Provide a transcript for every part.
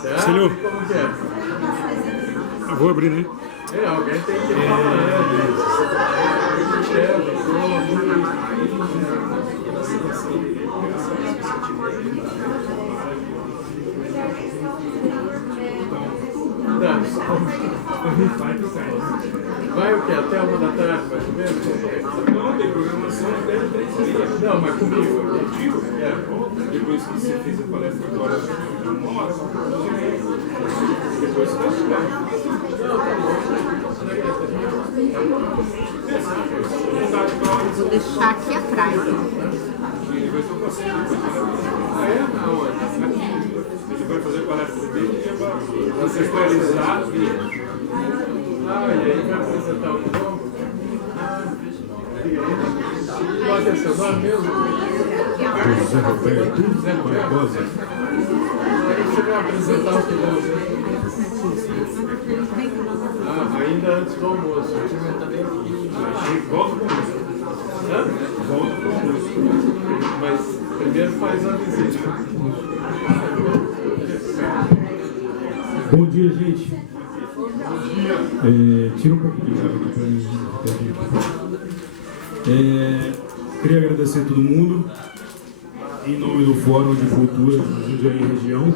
Senhor, Como que é? eu vou abrir, né? Alguém tem que falar, Vai o quê? Até 1 da tarde, mais ou menos? Não, tem programação até 3h30. Não, mas comigo. Contigo? Depois que você fez a palestra agora, 1h. Depois você vai estudar. Vou deixar aqui atrás. Ele vai ser o paciente. Ele vai fazer a palestra dele e vai ser atualizado. E aí vai apresentar o nome? Qual é seu nome mesmo? José Roberto Barbosa. Aí você vai apresentar o que nome? Ainda antes do almoço. Volta com isso. Volta com isso. Mas primeiro faz a visita. Bom dia, gente. Tira um pouco de água aqui para mim. Queria agradecer a todo mundo em nome do Fórum de Cultura do Jundiaí Região.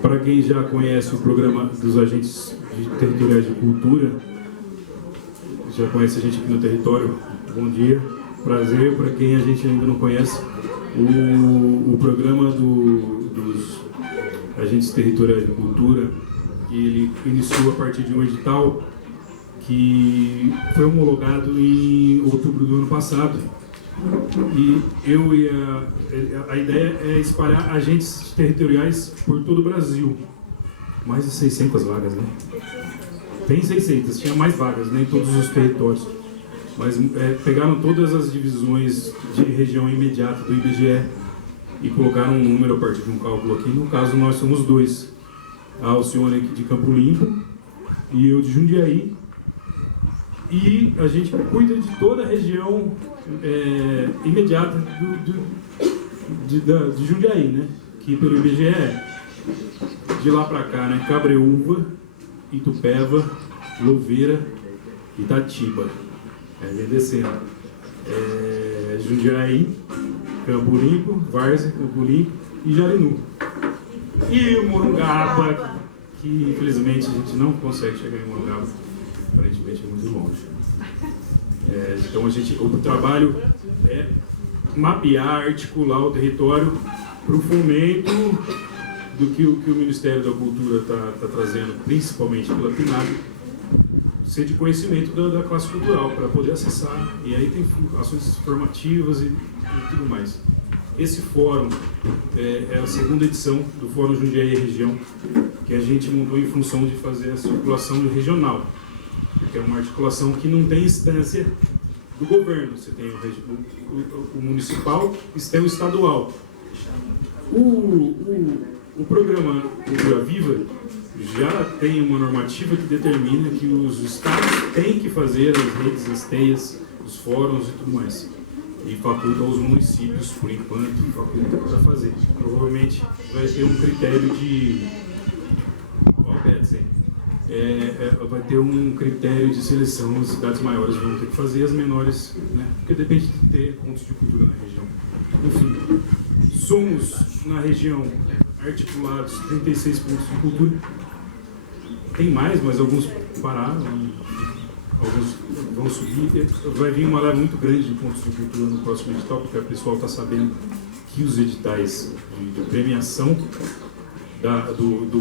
Para quem já conhece o programa dos agentes territoriais de cultura, já conhece a gente aqui no território, bom dia, prazer. Para quem a gente ainda não conhece, o programa dos agentes territoriais de cultura, ele iniciou a partir de um edital que foi homologado em outubro do ano passado. E a ideia é espalhar agentes territoriais por todo o Brasil. Mais de 600 vagas, né? Tem 600, tinha mais vagas, né, em todos os territórios. Mas pegaram todas as divisões de região imediata do IBGE e colocaram um número a partir de um cálculo aqui. No caso, nós somos dois. A Alcione de Campo Limpo e eu de Jundiaí. E a gente cuida de toda a região imediata de Jundiaí, né? Que pelo IBGE de lá para cá, né? Cabreúva, Itupeva, Louveira, Itatiba. Vem descendo. Jundiaí, Campo Limpo, Várzea, Campo Limpo e Jarinu. E o Morungaba, que infelizmente a gente não consegue chegar em Morungaba, aparentemente é muito longe. Então o trabalho é mapear, articular o território para o fomento do que o Ministério da Cultura está trazendo, principalmente pela PNAD, ser de conhecimento da classe cultural, para poder acessar. E aí tem ações formativas e tudo mais. Esse fórum é a segunda edição do Fórum Jundiaí Região, que a gente montou em função de fazer a circulação regional, porque é uma articulação que não tem instância do governo. Você tem o municipal e você tem o estadual. O programa Cultura Viva já tem uma normativa que determina que os estados têm que fazer as redes, as teias, os fóruns e tudo mais. E faculta aos municípios, por enquanto, faculta para fazer. Provavelmente vai ter um critério de... vai ter um critério de seleção. As cidades maiores vão ter que fazer, as menores, né? Porque depende de ter pontos de cultura na região. Enfim, somos na região articulados 36 pontos de cultura. Tem mais, mas alguns pararam. Alguns vão subir. Vai vir uma leva muito grande de pontos de cultura no próximo edital, porque o pessoal está sabendo que os editais de premiação do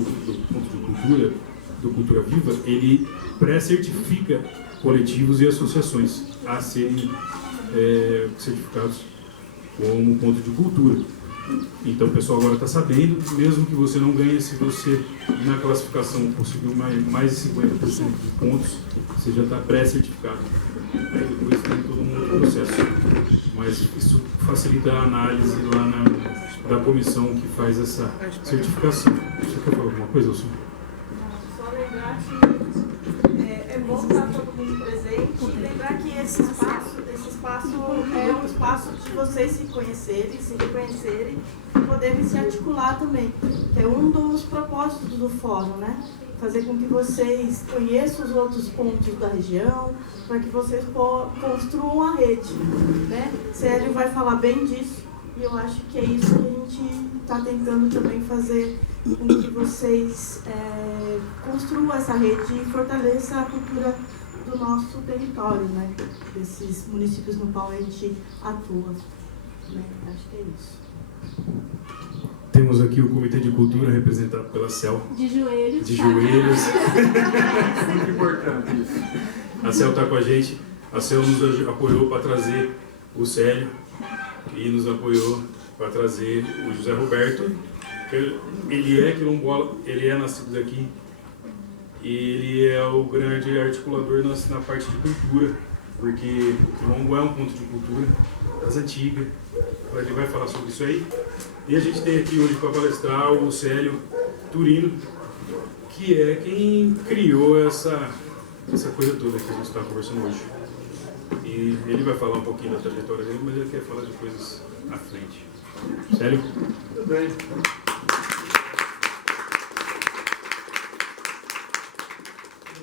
ponto de cultura, do Cultura Viva, ele pré-certifica coletivos e associações a serem certificados como ponto de cultura. Então o pessoal agora está sabendo, mesmo que você não ganhe, se você na classificação conseguiu mais de 50% de pontos, você já está pré-certificado. Aí depois tem todo um processo. Mas isso facilita a análise lá da comissão que faz essa certificação. Você quer falar alguma coisa, Wilson? Só lembrar que é bom estar todo mundo presente e lembrar que esse espaço é um um espaço de vocês se conhecerem, se reconhecerem e poderem se articular também, que é um dos propósitos do fórum, né? Fazer com que vocês conheçam os outros pontos da região, para que vocês construam a rede, né? Célio vai falar bem disso e eu acho que é isso que a gente está tentando também fazer, com que vocês construam essa rede e fortaleçam a cultura do nosso território, né? Desses municípios no qual a gente atua, né? Acho que é isso. Temos aqui o Comitê de Cultura representado pela CEL. De joelhos. De joelhos. Muito importante isso. A CEL está com a gente. A CEL nos apoiou para trazer o Célio e nos apoiou para trazer o José Roberto. Ele é quilombola, ele é nascido daqui e ele é o grande articulador na parte de cultura, porque o Quilombo é um ponto de cultura das antigas. Ele vai falar sobre isso aí. E a gente tem aqui hoje para palestrar o Célio Turino, que é quem criou essa coisa toda que a gente está conversando hoje. E ele vai falar um pouquinho da trajetória dele, mas ele quer falar de coisas à frente. Célio? Tudo bem.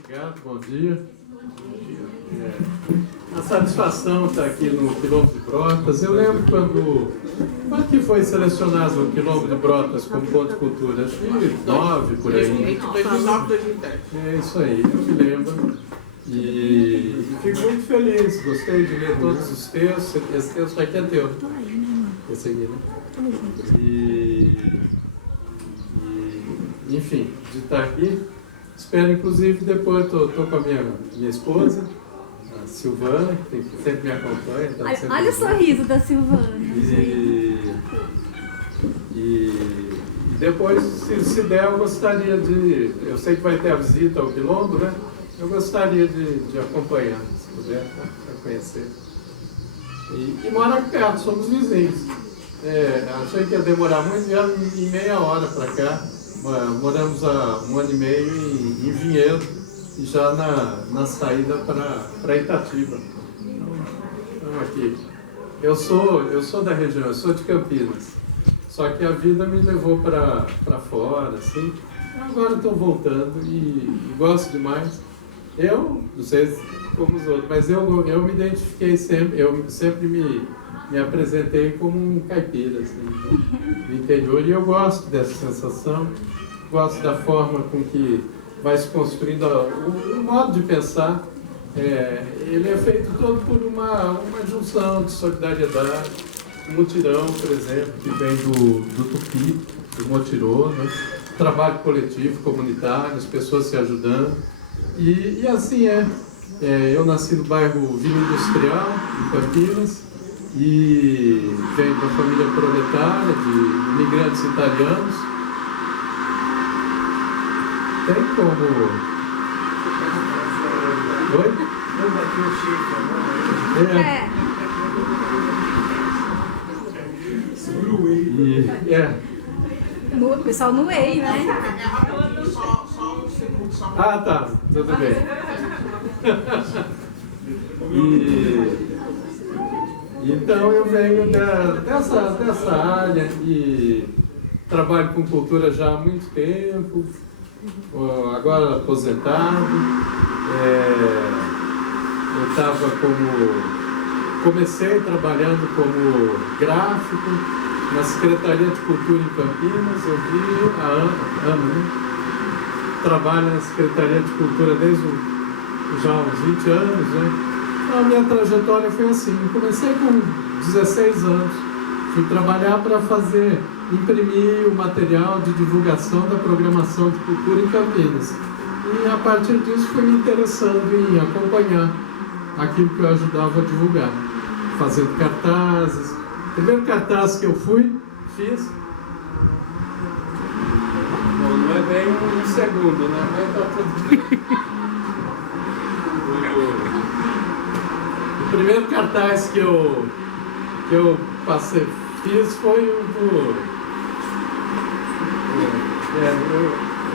Obrigado, bom dia. Uma satisfação estar aqui no Quilombo de Brotas. Eu lembro quando que foi selecionado o Quilombo de Brotas como ponto de cultura? Acho que 9 por aí. 2009, 2010. É isso aí, eu me lembro. E fico muito feliz, gostei de ler todos os textos. Esse texto aqui é teu. Esse aqui, né? Enfim, de estar aqui. Espero, inclusive, depois estou com a minha esposa, a Silvana, que sempre me acompanha. Tá sempre Olha o sorriso da Silvana. E depois, se der, eu gostaria de... Eu sei que vai ter a visita ao Quilombo, né? Eu gostaria de acompanhar, se puder, para conhecer. E mora perto, somos vizinhos. Achei que ia demorar muito, vieram em meia hora para cá. Moramos há 1 ano e meio em Vinhedo, e já na saída para Itatiba. Então, aqui. Eu sou da região, eu sou de Campinas. Só que a vida me levou para fora, assim. Agora estou voltando e gosto demais. Eu, não sei como os outros, mas eu me identifiquei sempre, eu sempre me apresentei como um caipira, assim, do interior, e eu gosto dessa sensação, gosto da forma com que vai se construindo o modo de pensar. Ele é feito todo por uma junção de solidariedade, um mutirão, por exemplo, que vem do Tupi, do Motirô, né? Trabalho coletivo, comunitário, as pessoas se ajudando, e assim eu nasci no bairro Vila Industrial, em Campinas, e venho de uma família proletária, de imigrantes italianos. Tem como... Oi? O pessoal no EI, né? Ah, tá. Tudo bem. Então eu venho dessa área e trabalho com cultura já há muito tempo, agora aposentado. Comecei trabalhando como gráfico na Secretaria de Cultura em Campinas. Eu vi há anos, né? Trabalho na Secretaria de Cultura desde já há uns 20 anos, né? A minha trajetória foi assim, eu comecei com 16 anos, fui trabalhar para imprimir o material de divulgação da programação de cultura em Campinas. E a partir disso fui me interessando em acompanhar aquilo que eu ajudava a divulgar, fazendo cartazes. O primeiro cartaz que eu fiz... Bom, não é bem um segundo, né? Mas tá tudo bem. O primeiro cartaz que eu fiz foi o do...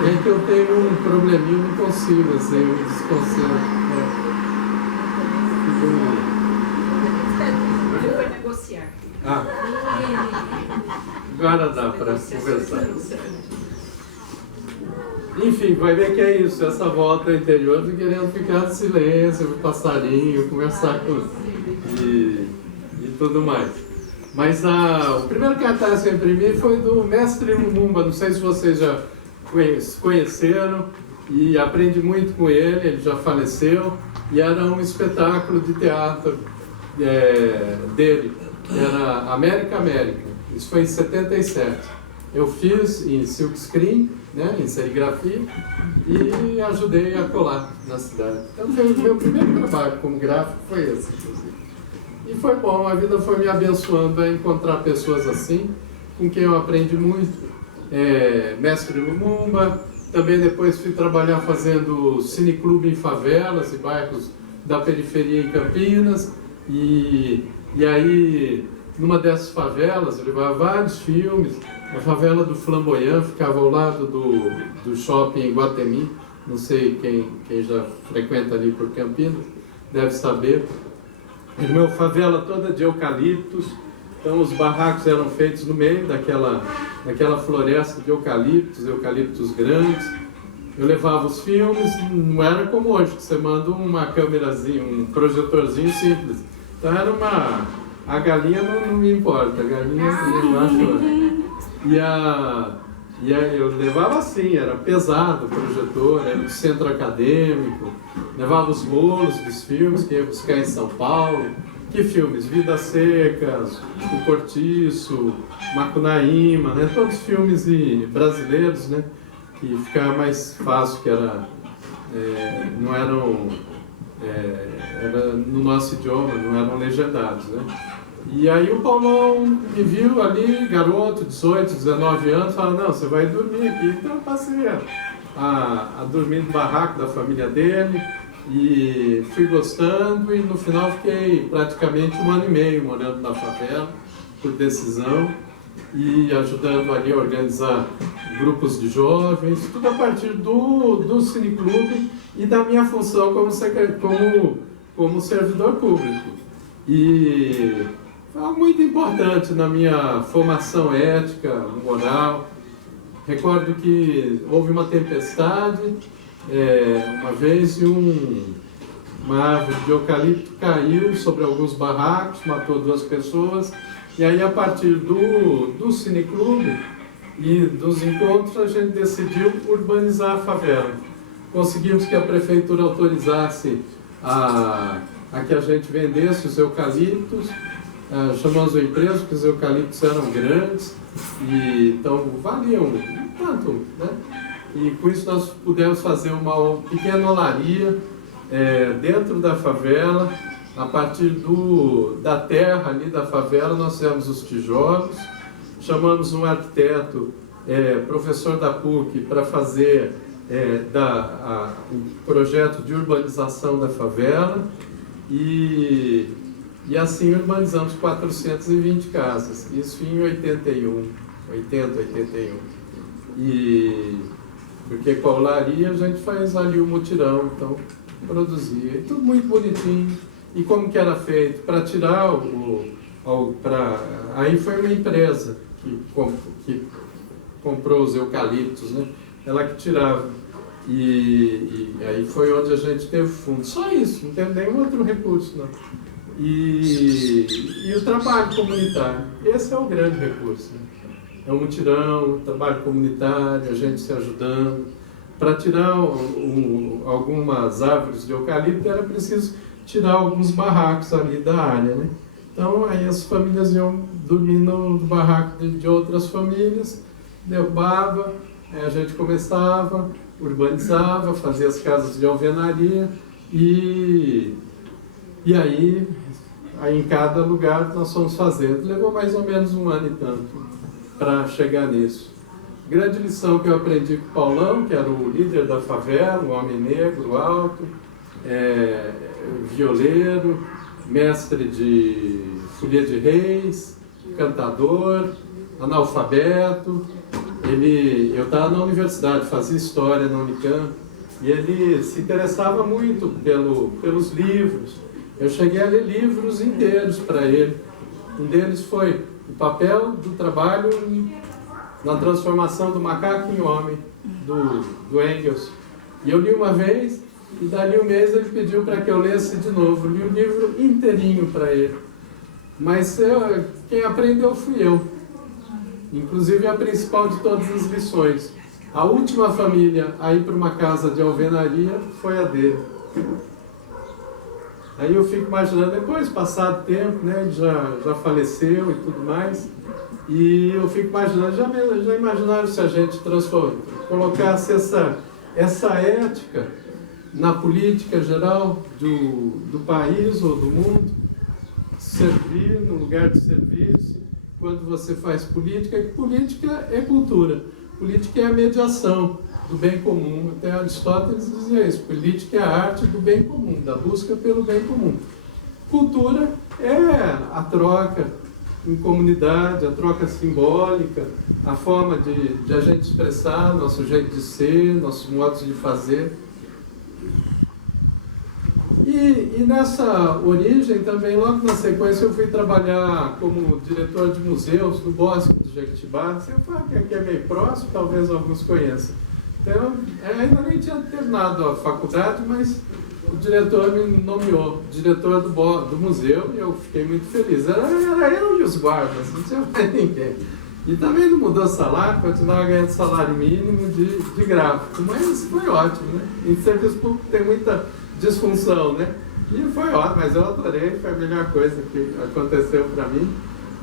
É que eu tenho um probleminha, não consigo, assim, eu desconsigo. Ah, agora dá para conversar. Enfim, vai ver que é isso, essa volta ao interior de querendo ficar em silêncio, ver passarinho, conversar com e tudo mais. Mas o primeiro cartaz que eu imprimi foi do Mestre Lumumba, não sei se vocês já conheceram, e aprendi muito com ele já faleceu, e era um espetáculo de teatro dele, era América, isso foi em 77. Eu fiz em silkscreen, né, em serigrafia, e ajudei a colar na cidade. Então, o meu primeiro trabalho como gráfico foi esse, inclusive. E foi bom, a vida foi me abençoando a encontrar pessoas assim, com quem eu aprendi muito. Mestre Lumumba, também depois fui trabalhar fazendo cineclube em favelas e bairros da periferia em Campinas, e aí, numa dessas favelas, eu levava vários filmes. A favela do Flamboyant ficava ao lado do shopping em Guatemi, não sei quem já frequenta ali por Campinas, deve saber. Era uma favela toda de eucaliptos, então os barracos eram feitos no meio daquela floresta de eucaliptos grandes. Eu levava os filmes, não era como hoje, que você manda uma câmerazinha, um projetorzinho simples. Então era a galinha não me importa, a galinha eu acho. E aí eu levava assim, era pesado o projetor, era do centro acadêmico, levava os rolos dos filmes que ia buscar em São Paulo. Que filmes? Vidas Secas, O Cortiço, Macunaíma, né? Todos filmes brasileiros, né? Que ficava mais fácil, que não eram era no nosso idioma, não eram legendados, né? E aí o Paulão me viu ali, garoto, 18, 19 anos, falou, não, você vai dormir aqui. Então eu passei a dormir no barraco da família dele e fui gostando, e no final fiquei praticamente 1 ano e meio morando na favela, por decisão, e ajudando ali a organizar grupos de jovens, tudo a partir do cineclube e da minha função como servidor público. E foi muito importante na minha formação ética, moral. Recordo que houve uma tempestade, uma vez, e uma árvore de eucalipto caiu sobre alguns barracos, matou 2 pessoas. E aí, a partir do cineclube e dos encontros, a gente decidiu urbanizar a favela. Conseguimos que a prefeitura autorizasse a que a gente vendesse os eucaliptos. Chamamos a empresa porque os eucaliptos eram grandes e então valiam tanto, né? E com isso nós pudemos fazer uma pequena olaria dentro da favela. A partir da terra ali da favela nós fizemos os tijolos, chamamos um arquiteto, professor da PUC, para fazer um projeto de urbanização da favela, e assim urbanizamos 420 casas, isso em 80, 81. Porque com a olaria a gente faz ali o mutirão, então produzia, e tudo muito bonitinho. E como que era feito? Para tirar aí foi uma empresa que comprou os eucaliptos, né? Ela que tirava. E aí foi onde a gente teve fundo. Só isso, não teve nenhum outro recurso, não. E o trabalho comunitário, esse é o grande recurso, né? É um mutirão, um trabalho comunitário, a gente se ajudando. Para tirar algumas árvores de eucalipto era preciso tirar alguns barracos ali da área, né? Então aí as famílias iam dormir no barraco de outras famílias, derrubava, a gente começava, urbanizava, fazia as casas de alvenaria, e aí em cada lugar nós fomos fazendo. Levou mais ou menos 1 ano e tanto para chegar nisso. Grande lição que eu aprendi com o Paulão, que era o líder da favela, um homem negro, alto, violeiro, mestre de folia de reis, cantador, analfabeto. Eu estava na universidade, fazia história na Unicamp, e ele se interessava muito pelos livros. Eu cheguei a ler livros inteiros para ele, Um deles foi o papel do trabalho na transformação do macaco em homem, do Engels. E eu li uma vez, e dali um mês ele pediu para que eu lesse de novo. Li o livro inteirinho para ele. Mas quem aprendeu fui eu. Inclusive a principal de todas as lições. A última família a ir para uma casa de alvenaria foi a dele. Aí eu fico imaginando, depois, passado tempo, né, ele já faleceu e tudo mais, e eu fico imaginando, já imaginaram se a gente colocasse essa ética na política geral do país ou do mundo, servir no lugar de serviço, quando você faz política, que política é cultura, política é a mediação do bem comum. Até Aristóteles dizia isso, política é a arte do bem comum, da busca pelo bem comum. Cultura é a troca em comunidade, a troca simbólica, a forma de a gente expressar nosso jeito de ser, nossos modos de fazer. E nessa origem também, logo na sequência, eu fui trabalhar como diretor de museus no Bosque de Jequitibá. Você fala que aqui é meio próximo, talvez alguns conheçam. Então, ainda nem tinha terminado a faculdade, mas o diretor me nomeou diretor do museu e eu fiquei muito feliz. Era eu e os guardas, não tinha mais ninguém. E também não mudou salário, continuava ganhando salário mínimo de gráfico, mas foi ótimo, né? Em serviço público tem muita disfunção, né? E foi ótimo, mas eu adorei, foi a melhor coisa que aconteceu para mim.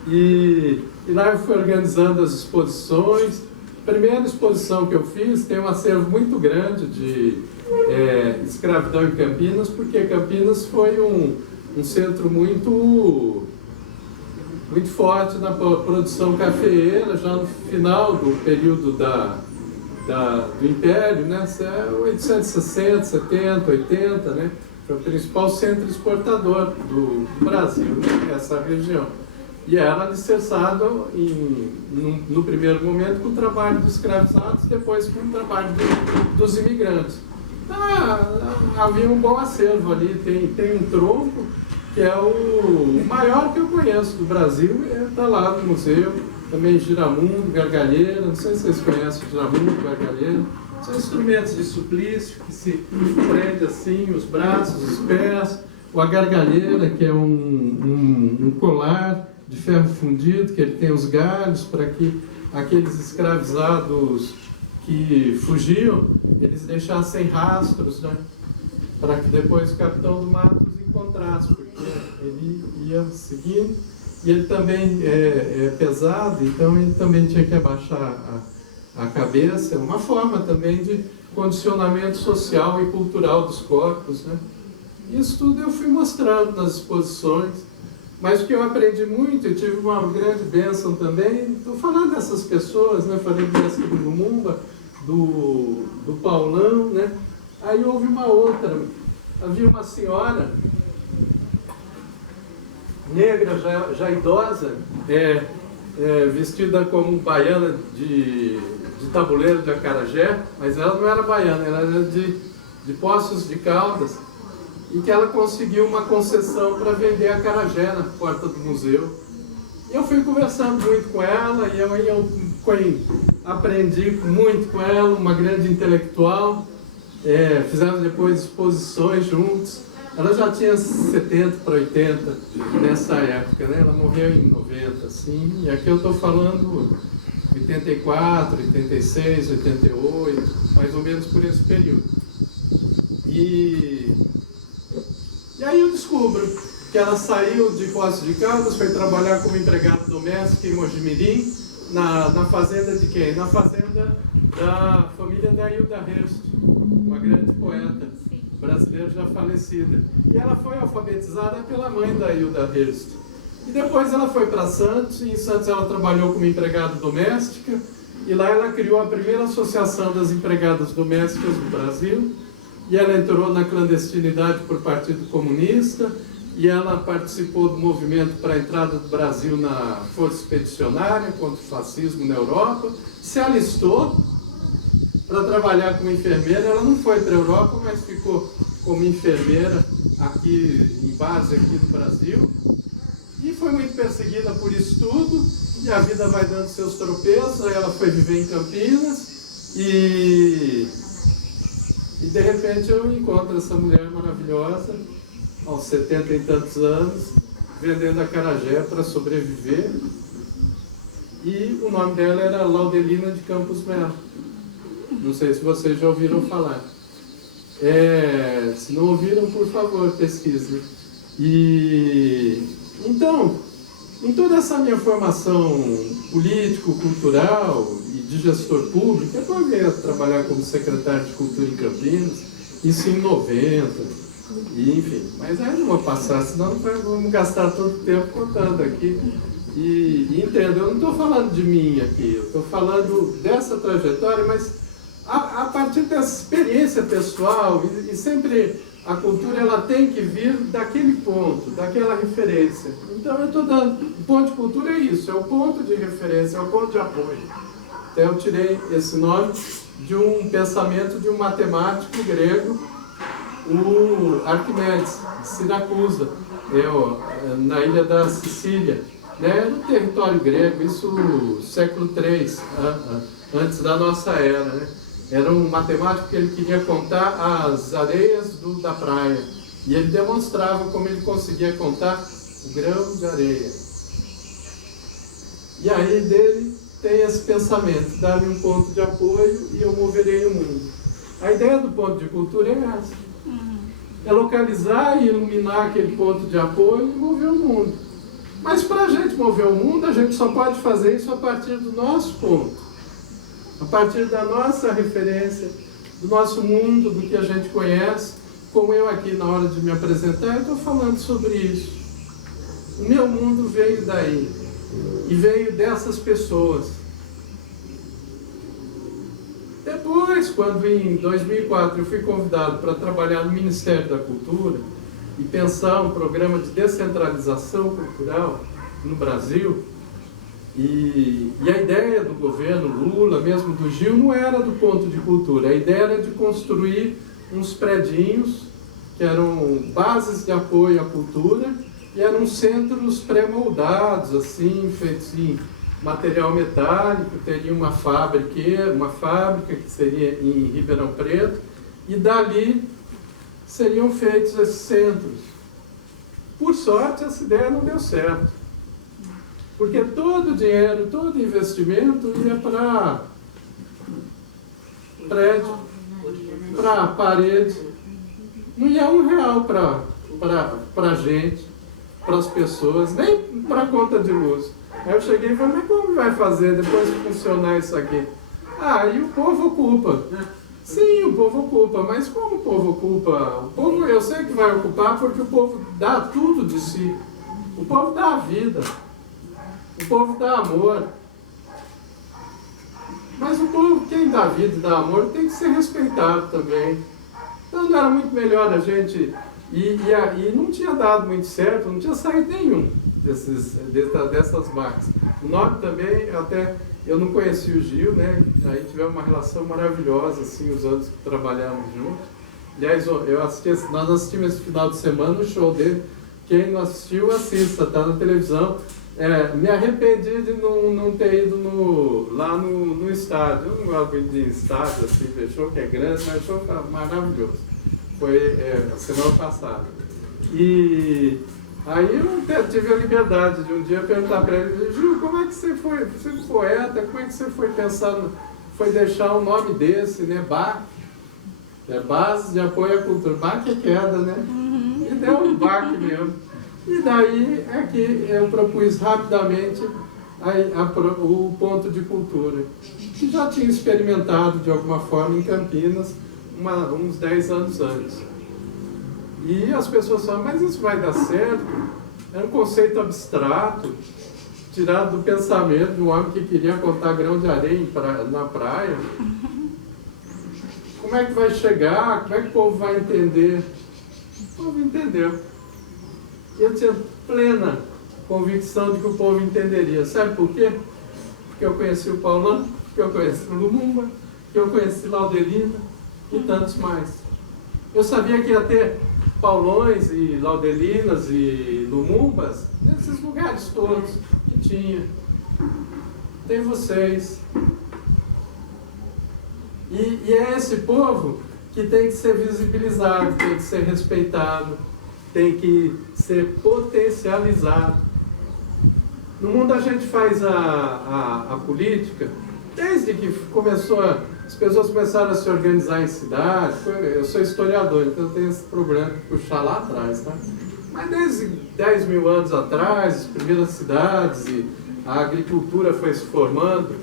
E lá eu fui organizando as exposições. A primeira exposição que eu fiz tem um acervo muito grande de escravidão em Campinas, porque Campinas foi um centro muito forte na produção cafeeira, já no final do período do Império, né? 1860, 70, 80, né? Foi o principal centro exportador do Brasil, né? Essa região. E era alicerçado no primeiro momento com o trabalho dos escravizados, depois com o trabalho dos imigrantes. Então, havia um bom acervo ali, tem um tronco que é o maior que eu conheço do Brasil, está lá no museu, também giramundo, gargalheira, não sei se vocês conhecem giramundo, gargalheira, são instrumentos de suplício que se prende assim, os braços, os pés, ou a gargalheira, que é um colar de ferro fundido, que ele tem os galhos para que aqueles escravizados que fugiam, eles deixassem rastros, né? Para que depois o capitão do mato os encontrasse, porque ele ia seguindo, e ele também é pesado, então ele também tinha que abaixar a cabeça, é uma forma também de condicionamento social e cultural dos corpos, né? Isso tudo eu fui mostrando nas exposições. Mas o que eu aprendi muito, eu tive uma grande bênção também, estou falando dessas pessoas, né? Falei do mestre do Lumumba, do Paulão, né? Aí houve uma outra, havia uma senhora negra, já idosa, vestida como baiana de tabuleiro de acarajé, mas ela não era baiana, ela era de Poços de Caldas, e que ela conseguiu uma concessão para vender acarajé na porta do museu. E eu fui conversando muito com ela, e eu aprendi muito com ela, uma grande intelectual. Fizemos depois exposições juntos. Ela já tinha 70 para 80 nessa época, né? Ela morreu em 90, assim, e aqui eu estou falando 84, 86, 88, mais ou menos por esse período. E aí eu descubro que ela saiu de Poços de Caldas, foi trabalhar como empregada doméstica em Mojimirim, na fazenda de quem? Na fazenda da família da Hilda Hearst, uma grande poeta brasileira já falecida. E ela foi alfabetizada pela mãe da Hilda Hearst. E depois ela foi para Santos, e em Santos ela trabalhou como empregada doméstica, e lá ela criou a primeira associação das empregadas domésticas do Brasil, e ela entrou na clandestinidade por Partido Comunista, e ela participou do movimento para a entrada do Brasil na Força Expedicionária contra o fascismo na Europa, se alistou para trabalhar como enfermeira. Ela não foi para a Europa, mas ficou como enfermeira aqui, em base aqui no Brasil, e foi muito perseguida por estudo, e a vida vai dando seus tropeços, aí ela foi viver em Campinas, e de repente eu encontro essa mulher maravilhosa, aos 70 e tantos anos, vendendo acarajé para sobreviver, e o nome dela era Laudelina de Campos Melo. Não sei se vocês já ouviram falar. Se não ouviram, por favor, pesquisem. E então, em toda essa minha formação político-cultural e de gestor público, depois veio trabalhar como secretário de Cultura em Campinas, isso em 90, e, enfim. Mas aí não vou passar, senão vamos gastar todo o tempo contando aqui. E entenda, eu não estou falando de mim aqui, eu estou falando dessa trajetória, mas a partir dessa experiência pessoal, e sempre a cultura ela tem que vir daquele ponto, daquela referência. Então eu estou dando, o ponto de cultura é isso, é o ponto de referência, é o ponto de apoio. Então eu tirei esse nome de um pensamento de um matemático grego, o Arquimedes, de Siracusa, na ilha da Sicília, né, no território grego, isso século III, antes da nossa era, né? Era um matemático que ele queria contar as areias da praia. E ele demonstrava como ele conseguia contar o grão de areia. E aí dele tem esse pensamento, dar-me um ponto de apoio e eu moverei o mundo. A ideia do ponto de cultura é essa. É localizar e iluminar aquele ponto de apoio e mover o mundo. Mas para a gente mover o mundo, a gente só pode fazer isso a partir do nosso ponto. A partir da nossa referência, do nosso mundo, do que a gente conhece, como eu aqui na hora de me apresentar, eu estou falando sobre isso. O meu mundo veio daí, e veio dessas pessoas. Depois, quando em 2004 eu fui convidado para trabalhar no Ministério da Cultura e pensar um programa de descentralização cultural no Brasil, e a ideia do governo Lula, mesmo do Gil, não era do ponto de cultura. A ideia era de construir uns predinhos que eram bases de apoio à cultura e eram centros pré-moldados, assim, feitos em material metálico. Teria uma fábrica que seria em Ribeirão Preto, e dali seriam feitos esses centros. Por sorte, essa ideia não deu certo. Porque todo o dinheiro, todo o investimento ia para prédio, para parede. Não ia R$1 para a gente, para as pessoas, nem para a conta de luz. Aí eu cheguei e falei, mas como vai fazer depois de funcionar isso aqui? E o povo ocupa. Sim, o povo ocupa, mas como o povo ocupa? O povo, eu sei que vai ocupar porque o povo dá tudo de si. O povo dá a vida. O povo dá amor. Mas o povo, quem dá vida e dá amor, tem que ser respeitado também. Então não era muito melhor a gente... E não tinha dado muito certo, não tinha saído nenhum dessas marcas. O nome também, até... Eu não conheci o Gil, né? Aí tivemos uma relação maravilhosa, assim, os anos que trabalhamos juntos. Aliás, nós assistimos esse final de semana o show dele. Quem não assistiu, assista, tá na televisão. Me arrependi de não ter ido lá no estádio. Eu não gosto de ir em estádio, assim, ver show que é grande, mas show maravilhoso. Foi a semana passada. E aí eu tive a liberdade de um dia perguntar para ele, Gil, como é que você foi poeta, como é que você foi pensando, foi deixar um nome desse, né, BAC, Base de Apoio à Cultura, BAC é queda, né? E deu um BAC mesmo. E daí é que eu propus rapidamente o ponto de cultura, que já tinha experimentado de alguma forma em Campinas uns 10 anos antes. E as pessoas falam, mas isso vai dar certo? É um conceito abstrato, tirado do pensamento de um homem que queria contar grão de areia na praia. Como é que vai chegar? Como é que o povo vai entender? O povo entendeu. E eu tinha plena convicção de que o povo entenderia. Sabe por quê? Porque eu conheci o Paulão, porque eu conheci o Lumumba, porque eu conheci Laudelina e tantos mais. Eu sabia que ia ter Paulões e Laudelinas e Lumumbas, nesses lugares todos que tinha. Tem vocês. E é esse povo que tem que ser visibilizado, tem que ser respeitado, tem que ser potencializado. No mundo a gente faz a política, desde que as pessoas começaram a se organizar em cidades. Eu sou historiador, então eu tenho esse problema de puxar lá atrás, tá? Mas desde 10 mil anos atrás, as primeiras cidades, e a agricultura foi se formando,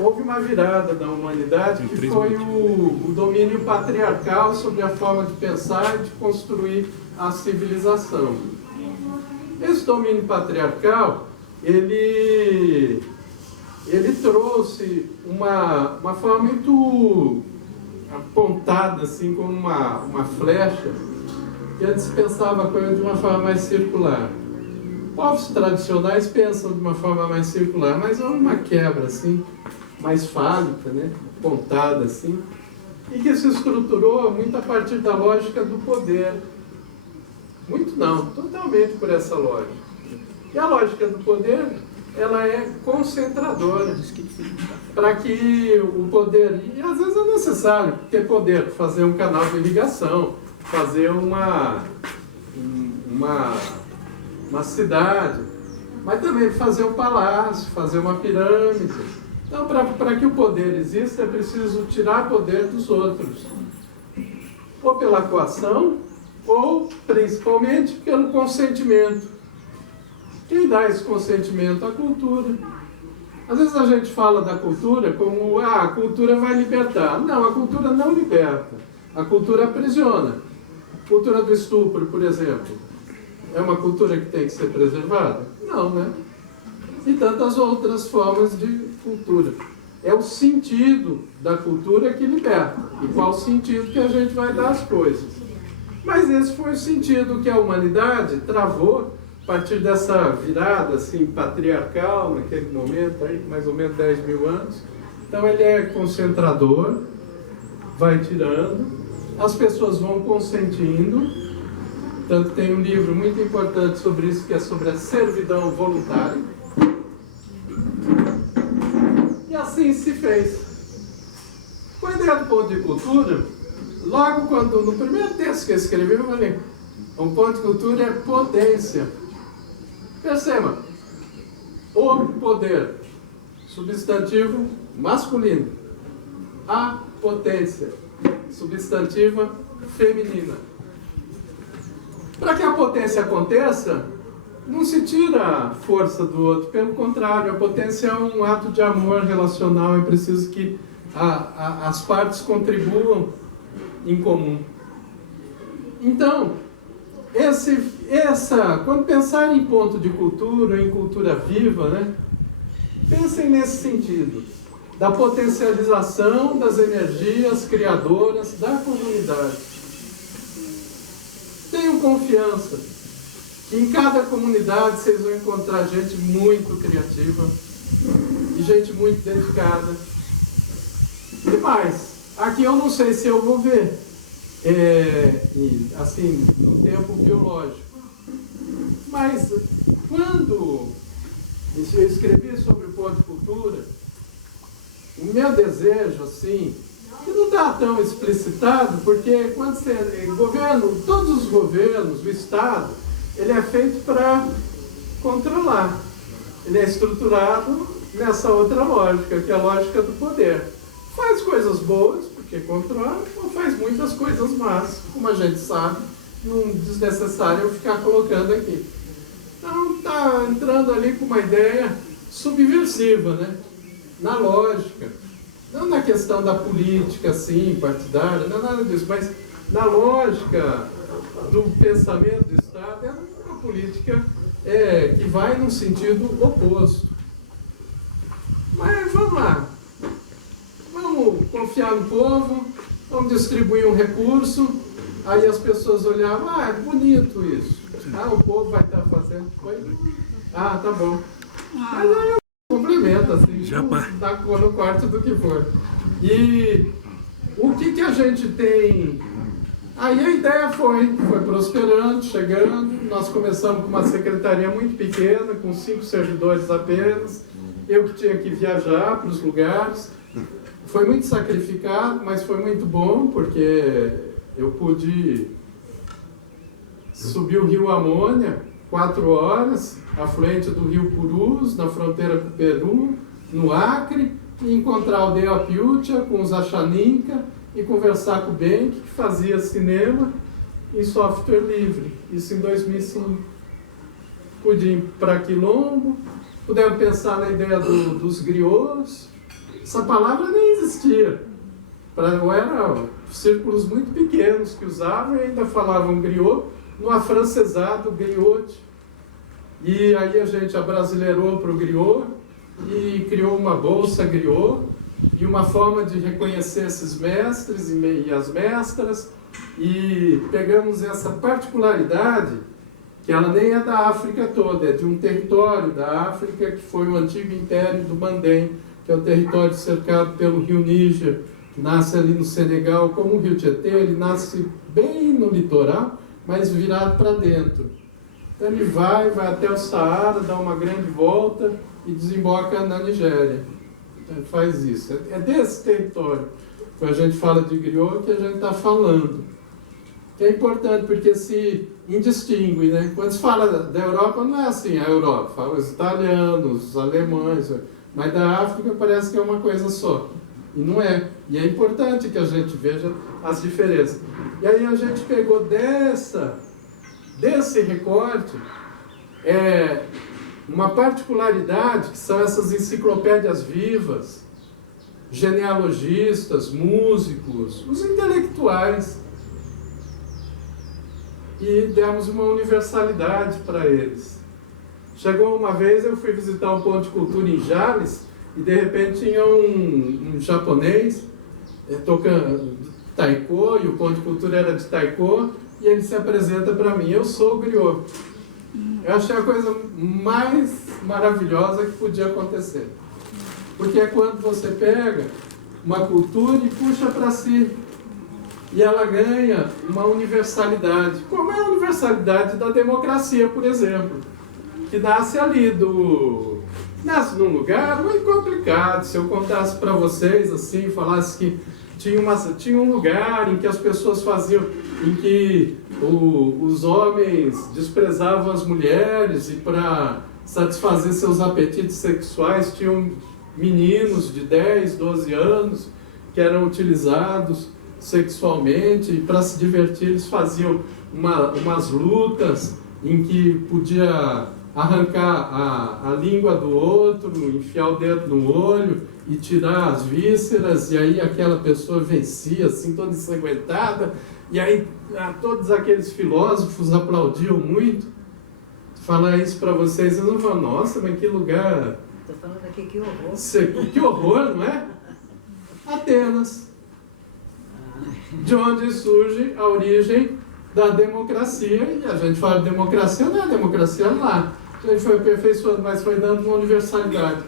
houve uma virada da humanidade que foi o domínio patriarcal sobre a forma de pensar e de construir a civilização. Esse domínio patriarcal, ele trouxe uma forma muito apontada, assim, como uma flecha, que antes pensava a coisa de uma forma mais circular. Povos tradicionais pensam de uma forma mais circular, mas houve uma quebra, assim, mais fálica, né? Pontada, assim, e que se estruturou muito a partir da lógica do poder. Muito não, totalmente por essa lógica. E a lógica do poder, ela é concentradora, para que o poder, e às vezes é necessário ter poder, fazer um canal de ligação, fazer uma cidade, mas também fazer um palácio, fazer uma pirâmide. Então, para que o poder exista, é preciso tirar poder dos outros, ou pela coação, ou principalmente pelo consentimento. Quem dá esse consentimento? A cultura. Às vezes a gente fala da cultura como a cultura vai libertar. Não, a cultura não liberta. A cultura aprisiona. A cultura do estupro, por exemplo, é uma cultura que tem que ser preservada? Não, né? E tantas outras formas de cultura. É o sentido da cultura que liberta. E qual o sentido que a gente vai dar às coisas. Mas esse foi o sentido que a humanidade travou a partir dessa virada assim, patriarcal, naquele momento, aí, mais ou menos 10 mil anos. Então ele é concentrador, vai tirando, as pessoas vão consentindo. Tanto tem um livro muito importante sobre isso, que é sobre a servidão voluntária. E assim se fez. Com a ideia do ponto de cultura, logo quando, no primeiro texto que eu escrevi, eu falei, um ponto de cultura é potência. Perceba, o poder, substantivo masculino, a potência, substantiva feminina. Para que a potência aconteça, não se tira a força do outro, pelo contrário, a potência é um ato de amor relacional, é preciso que as partes contribuam em comum. Então, quando pensar em ponto de cultura, em cultura viva, né, pensem nesse sentido, da potencialização das energias criadoras da comunidade. Tenham confiança que em cada comunidade vocês vão encontrar gente muito criativa e gente muito dedicada. E mais, aqui eu não sei se eu vou ver, assim, no tempo biológico. Mas quando eu escrevi sobre o ponto de cultura, o meu desejo, assim, que não está tão explicitado, porque quando você governo, todos os governos, o Estado, ele é feito para controlar. Ele é estruturado nessa outra lógica, que é a lógica do poder. Faz coisas boas, porque controla, ou faz muitas coisas más, como a gente sabe, não desnecessário eu ficar colocando aqui. Então está entrando ali com uma ideia subversiva, né? Na lógica. Não na questão da política, assim, partidária, não é nada disso, mas na lógica do pensamento do Estado, é uma política que vai num sentido oposto. Mas vamos lá. Vamos confiar no povo, vamos distribuir um recurso, aí as pessoas olhavam, é bonito isso. O povo vai estar fazendo coisa. Tá bom. Mas aí eu complemento, assim, dá no quarto do que for. E o que a gente tem Aí a ideia foi prosperando, chegando. Nós começamos com uma secretaria muito pequena, com 5 servidores apenas. Eu que tinha que viajar para os lugares. Foi muito sacrificado, mas foi muito bom, porque eu pude subir o rio Amônia, 4 horas, afluente do rio Purus, na fronteira com o Peru, no Acre, e encontrar a aldeia Piútia com os Achaninca e conversar com o Benck, que fazia cinema em software livre. Isso em 2005. Pude ir para Quilombo, pudemos pensar na ideia dos griots. Essa palavra nem existia. Eram círculos muito pequenos que usavam e ainda falavam griot, no afrancesado griot. E aí a gente abrasileirou para o griot e criou uma bolsa griot e uma forma de reconhecer esses mestres e as mestras. E pegamos essa particularidade, que ela nem é da África toda, é de um território da África que foi o antigo Império do Mandém, que é o território cercado pelo rio Níger, que nasce ali no Senegal, como o rio Tietê. Ele nasce bem no litoral, mas virado para dentro. Então ele vai até o Saara, dá uma grande volta e desemboca na Nigéria. Então ele faz isso. É desse território que a gente fala de griot que a gente está falando. Que é importante porque se indistingue, né? Quando se fala da Europa, não é assim a Europa. Fala os italianos, os alemães, mas da África parece que é uma coisa só. E não é. E é importante que a gente veja as diferenças. E aí a gente pegou desse recorte uma particularidade, que são essas enciclopédias vivas, genealogistas, músicos, os intelectuais. E demos uma universalidade para eles. Chegou uma vez, eu fui visitar um ponto de cultura em Jales, e de repente tinha um japonês tocando taiko, e o ponto de cultura era de taiko, e ele se apresenta para mim: eu sou o griot. Eu achei a coisa mais maravilhosa que podia acontecer. Porque é quando você pega uma cultura e puxa para si. E ela ganha uma universalidade, como é a universalidade da democracia, por exemplo, que nasce ali nasce num lugar muito complicado. Se eu contasse para vocês assim, falasse que tinha um lugar em que as pessoas faziam, em que os homens desprezavam as mulheres, e para satisfazer seus apetites sexuais tinham meninos de 10, 12 anos que eram utilizados sexualmente, e para se divertir eles faziam umas lutas em que podia arrancar a língua do outro, enfiar o dedo no olho e tirar as vísceras, e aí aquela pessoa vencia, assim, toda ensanguentada, e aí todos aqueles filósofos aplaudiam muito. Falar isso para vocês, vocês não falam: nossa, mas que lugar... Estou falando aqui, que horror. Que horror, não é? Atenas. De onde surge a origem da democracia, e a gente fala de democracia, não é democracia lá. A gente foi aperfeiçoando, mas foi dando uma universalidade.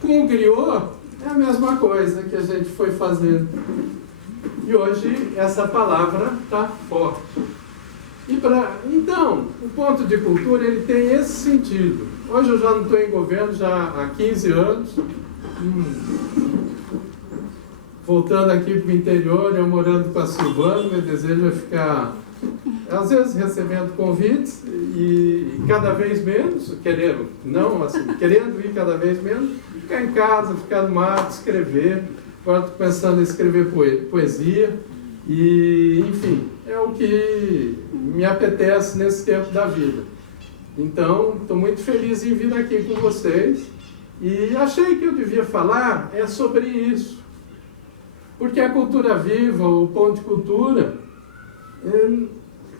Com o griot, é a mesma coisa que a gente foi fazendo. E hoje essa palavra está forte. Então, o ponto de cultura, ele tem esse sentido. Hoje eu já não estou em governo já há 15 anos. Voltando aqui para o interior, eu morando com a Silvana, meu desejo é ficar, às vezes, recebendo convites e cada vez menos, querendo ir cada vez menos, ficar em casa, ficar no mato, escrever. Agora estou pensando em escrever poesia e, enfim, é o que me apetece nesse tempo da vida. Então, estou muito feliz em vir aqui com vocês e achei que eu devia falar sobre isso. Porque a cultura viva, o ponto de cultura,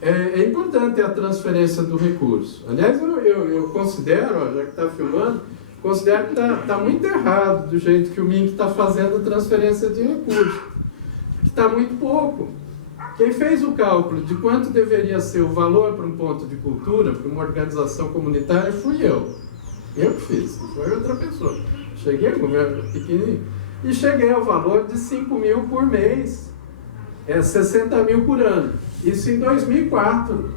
é importante a transferência do recurso. Aliás, eu considero, já que está filmando, considero que está muito errado do jeito que o MINC está fazendo a transferência de recurso. Que está muito pouco. Quem fez o cálculo de quanto deveria ser o valor para um ponto de cultura, para uma organização comunitária, fui eu. Eu que fiz, não foi outra pessoa. Cheguei com o governo pequenininho. E cheguei ao valor de 5 mil por mês. é 60 mil por ano. Isso em 2004.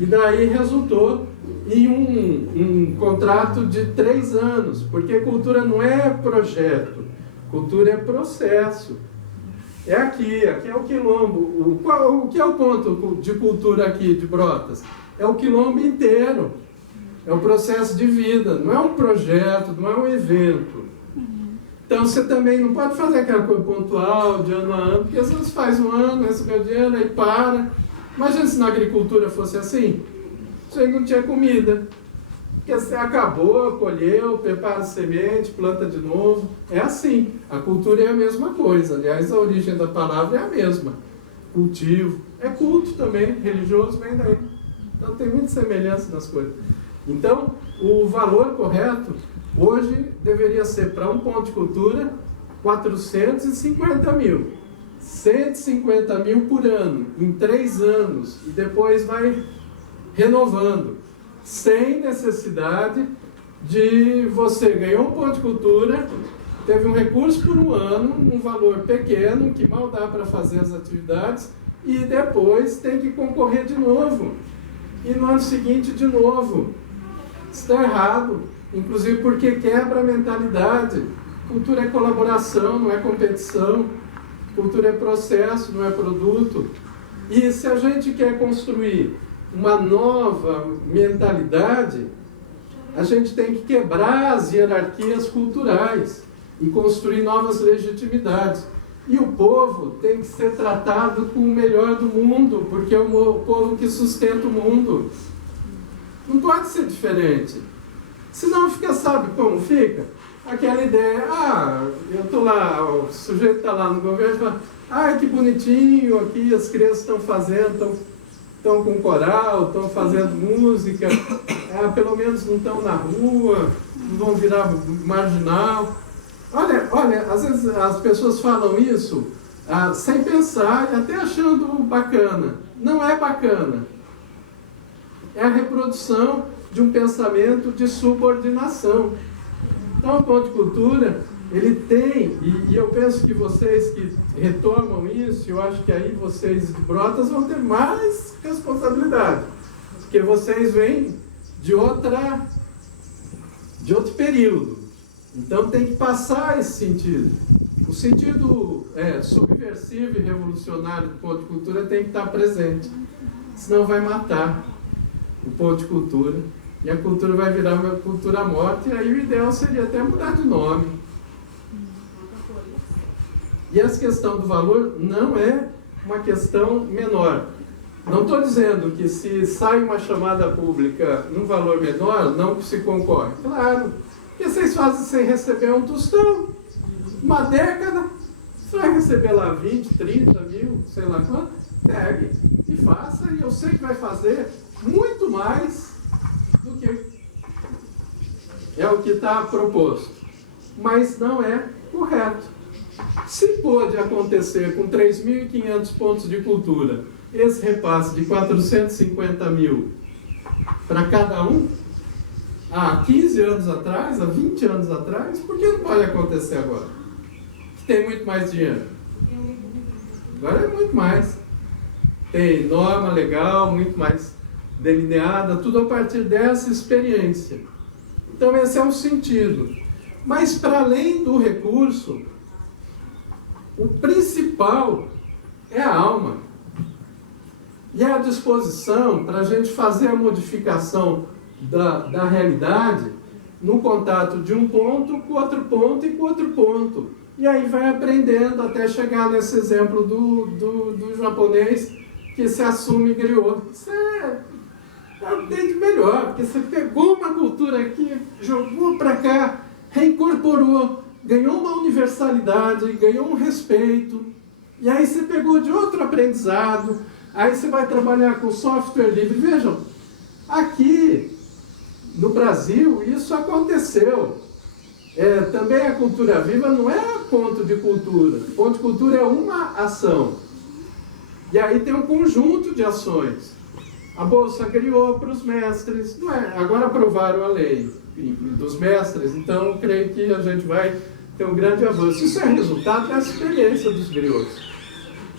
E daí resultou em um contrato de 3 anos, porque cultura não é projeto, cultura é processo. É aqui é o quilombo. O que é o ponto de cultura aqui de Brotas? É o quilombo inteiro. É um processo de vida, não é um projeto, não é um evento. Então você também não pode fazer aquela coisa pontual, de ano a ano, porque às vezes faz um ano, recebe o dinheiro, aí para. Imagina se na agricultura fosse assim. Você não tinha comida. Porque você acabou, colheu, prepara a semente, planta de novo. É assim. A cultura é a mesma coisa. Aliás, a origem da palavra é a mesma. Cultivo. É culto também, religioso vem daí. Então tem muita semelhança nas coisas. Então, o valor correto, hoje, deveria ser para um ponto de cultura, 450 mil. 150 mil por ano, em 3 anos. E depois vai renovando. Sem necessidade de você ganhar um ponto de cultura, teve um recurso por um ano, um valor pequeno, que mal dá para fazer as atividades, e depois tem que concorrer de novo. E no ano seguinte, de novo. Está errado, inclusive porque quebra a mentalidade. Cultura é colaboração, não é competição. Cultura é processo, não é produto. E se a gente quer construir uma nova mentalidade, a gente tem que quebrar as hierarquias culturais e construir novas legitimidades. E o povo tem que ser tratado com o melhor do mundo, porque é o povo que sustenta o mundo. Não pode ser diferente. Senão fica, sabe como fica? Aquela ideia, eu estou lá, o sujeito está lá no governo e fala, que bonitinho aqui, as crianças estão fazendo, estão com coral, estão fazendo música, pelo menos não estão na rua, não vão virar marginal. Olha, às vezes as pessoas falam isso sem pensar e até achando bacana. Não é bacana. É a reprodução de um pensamento de subordinação. Então, o ponto de cultura, ele tem, e eu penso que vocês que retomam isso, eu acho que aí vocês de Brotas vão ter mais responsabilidade, porque vocês vêm de outro período. Então, tem que passar esse sentido. O sentido subversivo e revolucionário do ponto de cultura tem que estar presente, senão vai matar o ponto de cultura, e a cultura vai virar uma cultura morta, e aí o ideal seria até mudar de nome. E essa questão do valor não é uma questão menor. Não estou dizendo que se sai uma chamada pública num valor menor, não se concorre. Claro, porque vocês fazem sem receber um tostão. Uma década, você vai receber lá 20, 30 mil, sei lá quanto, pegue e faça, e eu sei que vai fazer muito mais do que é o que está proposto. Mas não é correto. Se pôde acontecer com 3.500 pontos de cultura, esse repasse de 450 mil para cada um, há 15 anos atrás, há 20 anos atrás, por que não pode acontecer agora? Que tem muito mais dinheiro. Agora é muito mais. Tem norma legal, muito mais delineada, tudo a partir dessa experiência. Então esse é o sentido. Mas para além do recurso, o principal é a alma. E é a disposição para a gente fazer a modificação da realidade no contato de um ponto com outro ponto e com outro ponto. E aí vai aprendendo até chegar nesse exemplo do japonês que se assume griot. Isso é de melhor, porque você pegou uma cultura aqui, jogou para cá, reincorporou, ganhou uma universalidade, ganhou um respeito, e aí você pegou de outro aprendizado, aí você vai trabalhar com software livre. Vejam, aqui no Brasil isso aconteceu. Também a cultura viva não é ponto de cultura. Ponto de cultura é uma ação. E aí tem um conjunto de ações. A Bolsa criou para os mestres, não é? Agora aprovaram a lei dos mestres, então creio que a gente vai ter um grande avanço. Isso é resultado da experiência dos griots.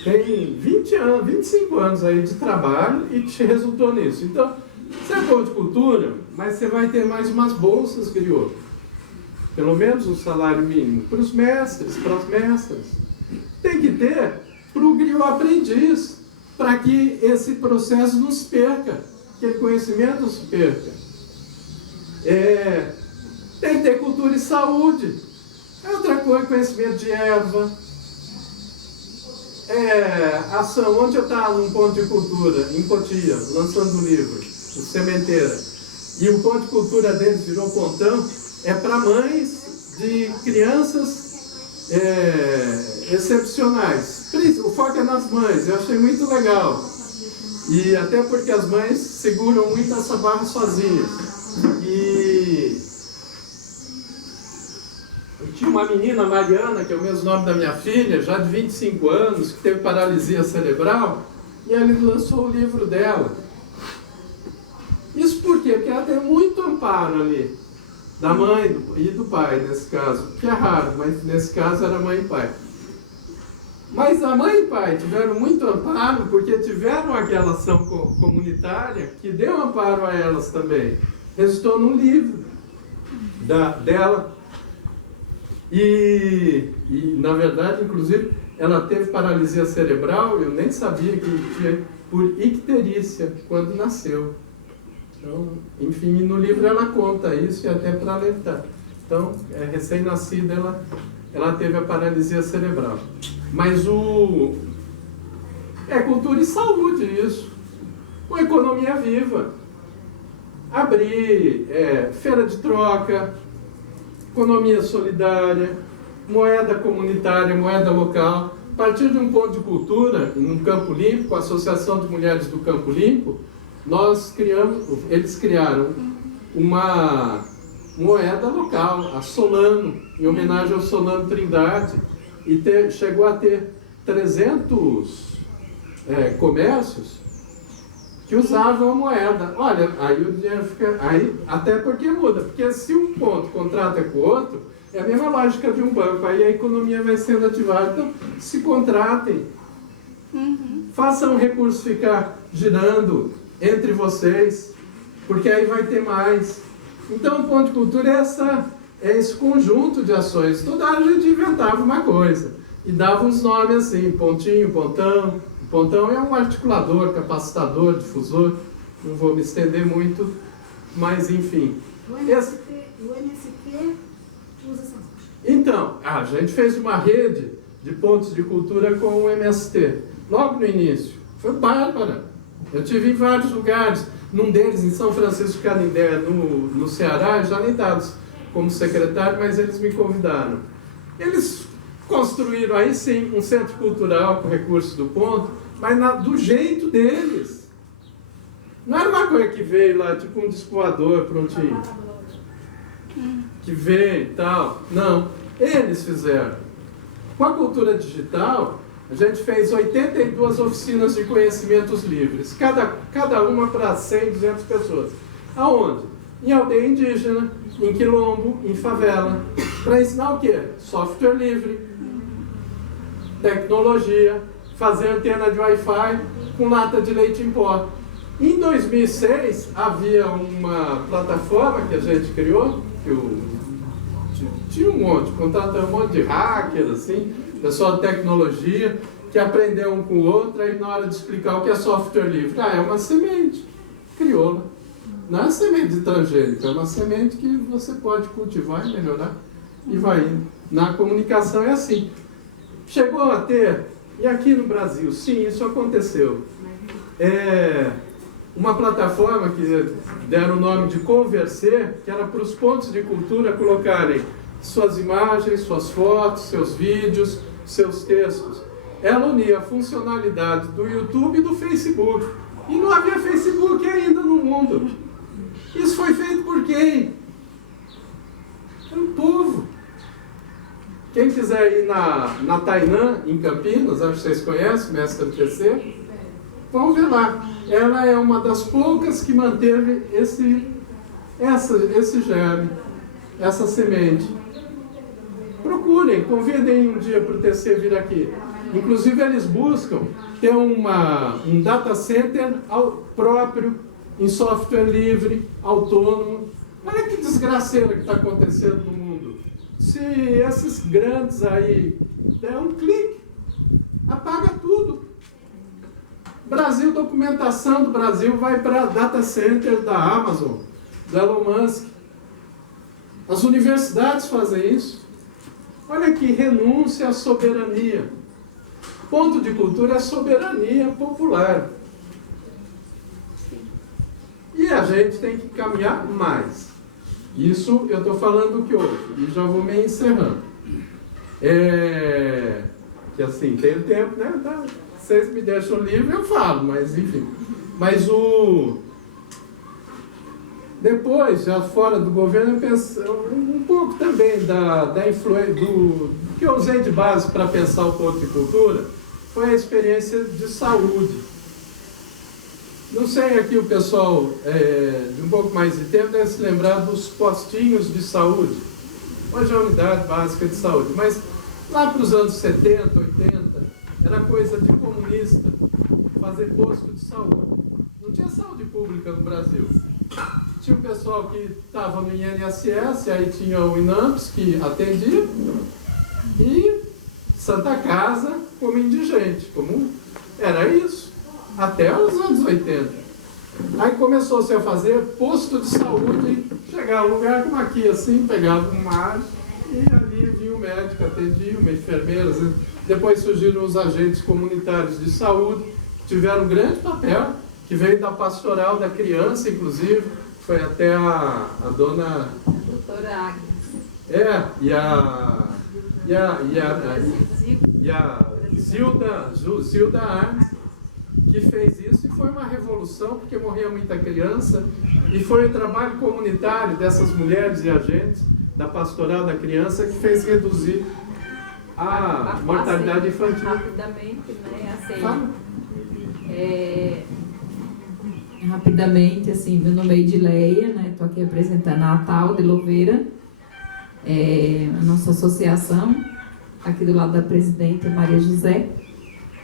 tem 20 anos, 25 anos aí de trabalho e te resultou nisso. Então, você é bom de cultura, mas você vai ter mais umas bolsas, griot. Pelo menos um salário mínimo para os mestres, para as mestras. Tem que ter para o griot aprendiz, para que esse processo não se perca, que o conhecimento não se perca. Tem que ter cultura e saúde. É outra coisa, conhecimento de erva. Ação. Onde eu estava num ponto de cultura, em Cotia, lançando um livro, o Sementeira, e o ponto de cultura deles virou pontão, é para mães de crianças excepcionais. O foco é nas mães, eu achei muito legal. E até porque as mães seguram muito essa barra sozinhas. E tinha uma menina, Mariana, que é o mesmo nome da minha filha, já de 25 anos, que teve paralisia cerebral, e ela lançou o livro dela. Isso por quê? Porque ela tem muito amparo ali, da mãe e do pai, nesse caso, que é raro, mas nesse caso era mãe e pai. Mas a mãe e pai tiveram muito amparo, porque tiveram aquela ação comunitária que deu amparo a elas também. Resultou num livro dela. E, na verdade, inclusive, ela teve paralisia cerebral, eu nem sabia que tinha, por icterícia, quando nasceu. Então, enfim, no livro ela conta isso, e até para alertar. Então, recém-nascida, ela teve a paralisia cerebral. Mas cultura e saúde isso. Uma economia viva. Abrir feira de troca, economia solidária, moeda comunitária, moeda local. A partir de um ponto de cultura, num Campo Limpo, com a Associação de Mulheres do Campo Limpo, eles criaram uma moeda local, a Solano, em homenagem ao Solano Trindade, e chegou a ter 300 comércios que usavam a moeda. Olha, aí o dinheiro fica... até porque muda, porque se um ponto contrata com o outro, é a mesma lógica de um banco, aí a economia vai sendo ativada. Então, se contratem, façam o recurso ficar girando entre vocês, porque aí vai ter mais. Então, o ponto de cultura é esse conjunto de ações. Toda hora a gente inventava uma coisa e dava uns nomes assim, pontinho, pontão. Pontão é um articulador, capacitador, difusor, não vou me estender muito, mas enfim. O MST usa essa. Então, a gente fez uma rede de pontos de cultura com o MST, logo no início. Foi bárbara. Eu tive em vários lugares, num deles em São Francisco de Canindé, no Ceará, já nem dados como secretário, mas eles me convidaram. Eles construíram aí sim um centro cultural com recursos do ponto, mas do jeito deles. Não era uma coisa que veio lá, tipo um disco voador prontinho, que veio e tal. Não, eles fizeram. Com a cultura digital, a gente fez 82 oficinas de conhecimentos livres, cada uma para 100, 200 pessoas. Aonde? Em aldeia indígena, em quilombo, em favela. Para ensinar o quê? Software livre, tecnologia, fazer antena de Wi-Fi com lata de leite em pó. Em 2006, havia uma plataforma que a gente criou, tinha um monte, contratamos um monte de hacker, assim, pessoal de tecnologia, que aprendeu um com o outro, aí na hora de explicar o que é software livre, é uma semente, criou. Não é semente de transgênico, é uma semente que você pode cultivar e melhorar, e vai indo. Na comunicação é assim. Chegou a ter, e aqui no Brasil, sim, isso aconteceu, uma plataforma que deram o nome de Converser, que era para os pontos de cultura colocarem suas imagens, suas fotos, seus vídeos, seus textos. Ela unia a funcionalidade do YouTube e do Facebook. E não havia Facebook ainda no mundo. Isso foi feito por quem? Pelo povo. Quem quiser ir na Tainã, em Campinas, acho que vocês conhecem, mestre TC, vão ver lá. Ela é uma das poucas que manteve esse germe, essa semente. Procurem, convidem um dia para o TC vir aqui. Inclusive, eles buscam ter um data center próprio, em software livre, autônomo. Olha que desgraceira que está acontecendo no mundo. Se esses grandes aí der um clique, apaga tudo. Brasil, documentação do Brasil vai para data center da Amazon, da Elon Musk. As universidades fazem isso. Olha que renúncia à soberania. Ponto de cultura é soberania popular. E a gente tem que caminhar mais. Isso eu estou falando que hoje, e já vou me encerrando. Que assim, tem tempo, né? Vocês me deixam livre, eu falo, mas enfim. Mas depois, já fora do governo, eu penso um pouco também da influência, do que eu usei de base para pensar o ponto de cultura, foi a experiência de saúde. Não sei, aqui o pessoal de um pouco mais de tempo deve se lembrar dos postinhos de saúde. Hoje é a unidade básica de saúde, mas lá para os anos 70, 80, era coisa de comunista fazer posto de saúde. Não tinha saúde pública no Brasil. Tinha o pessoal que estava no INSS, aí tinha o INAMPS que atendia, e Santa Casa como indigente, como era isso, até os anos 80. Aí começou-se a fazer posto de saúde, chegar a um lugar como aqui, assim, pegava um ar e ali vinha o médico, atendia, uma enfermeira. Depois surgiram os agentes comunitários de saúde, que tiveram um grande papel, que veio da pastoral da criança, inclusive, foi até a dona... Doutora Agnes. E a Zilda Arnes, que fez isso, e foi uma revolução, porque morria muita criança, e foi o trabalho comunitário dessas mulheres e agentes da pastoral da criança que fez reduzir a mortalidade infantil. Rapidamente, né? Assim, Fala. Rapidamente, assim, meu nome é Edileia, né? Estou aqui representando a ATAL de Louveira, a nossa associação, aqui do lado da presidenta Maria José.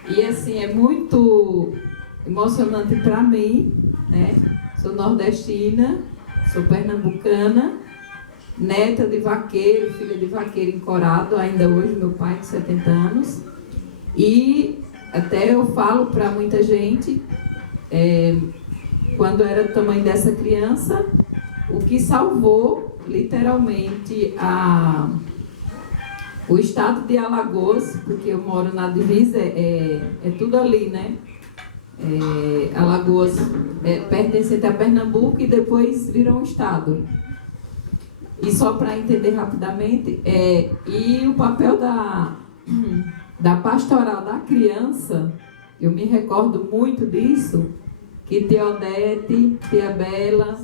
E, assim, é muito emocionante para mim, né? Sou nordestina, sou pernambucana, neta de vaqueiro, filha de vaqueiro encorado, ainda hoje, meu pai com 70 anos. E até eu falo para muita gente, quando era do tamanho dessa criança, o que salvou, literalmente, o estado de Alagoas, porque eu moro na divisa, é tudo ali, né? Alagoas pertencente a Pernambuco e depois virou um estado. E só para entender rapidamente, e o papel da pastoral da criança, eu me recordo muito disso, que tia Odete, tia Bela,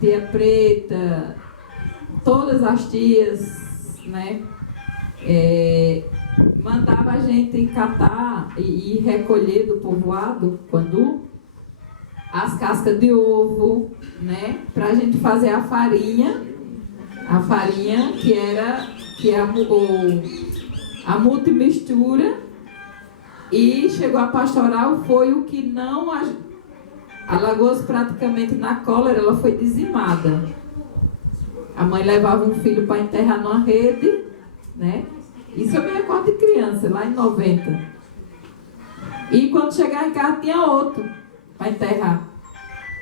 tia Preta, todas as tias, né, mandava a gente catar e recolher do povoado, quando as cascas de ovo, né, para a gente fazer a farinha que é a multimistura. E chegou a pastoral, foi o que não... Alagoas praticamente na cólera, ela foi dizimada. A mãe levava um filho para enterrar numa rede, né? Isso eu me recordo de criança, lá em 90. E quando chegava em casa tinha outro para enterrar.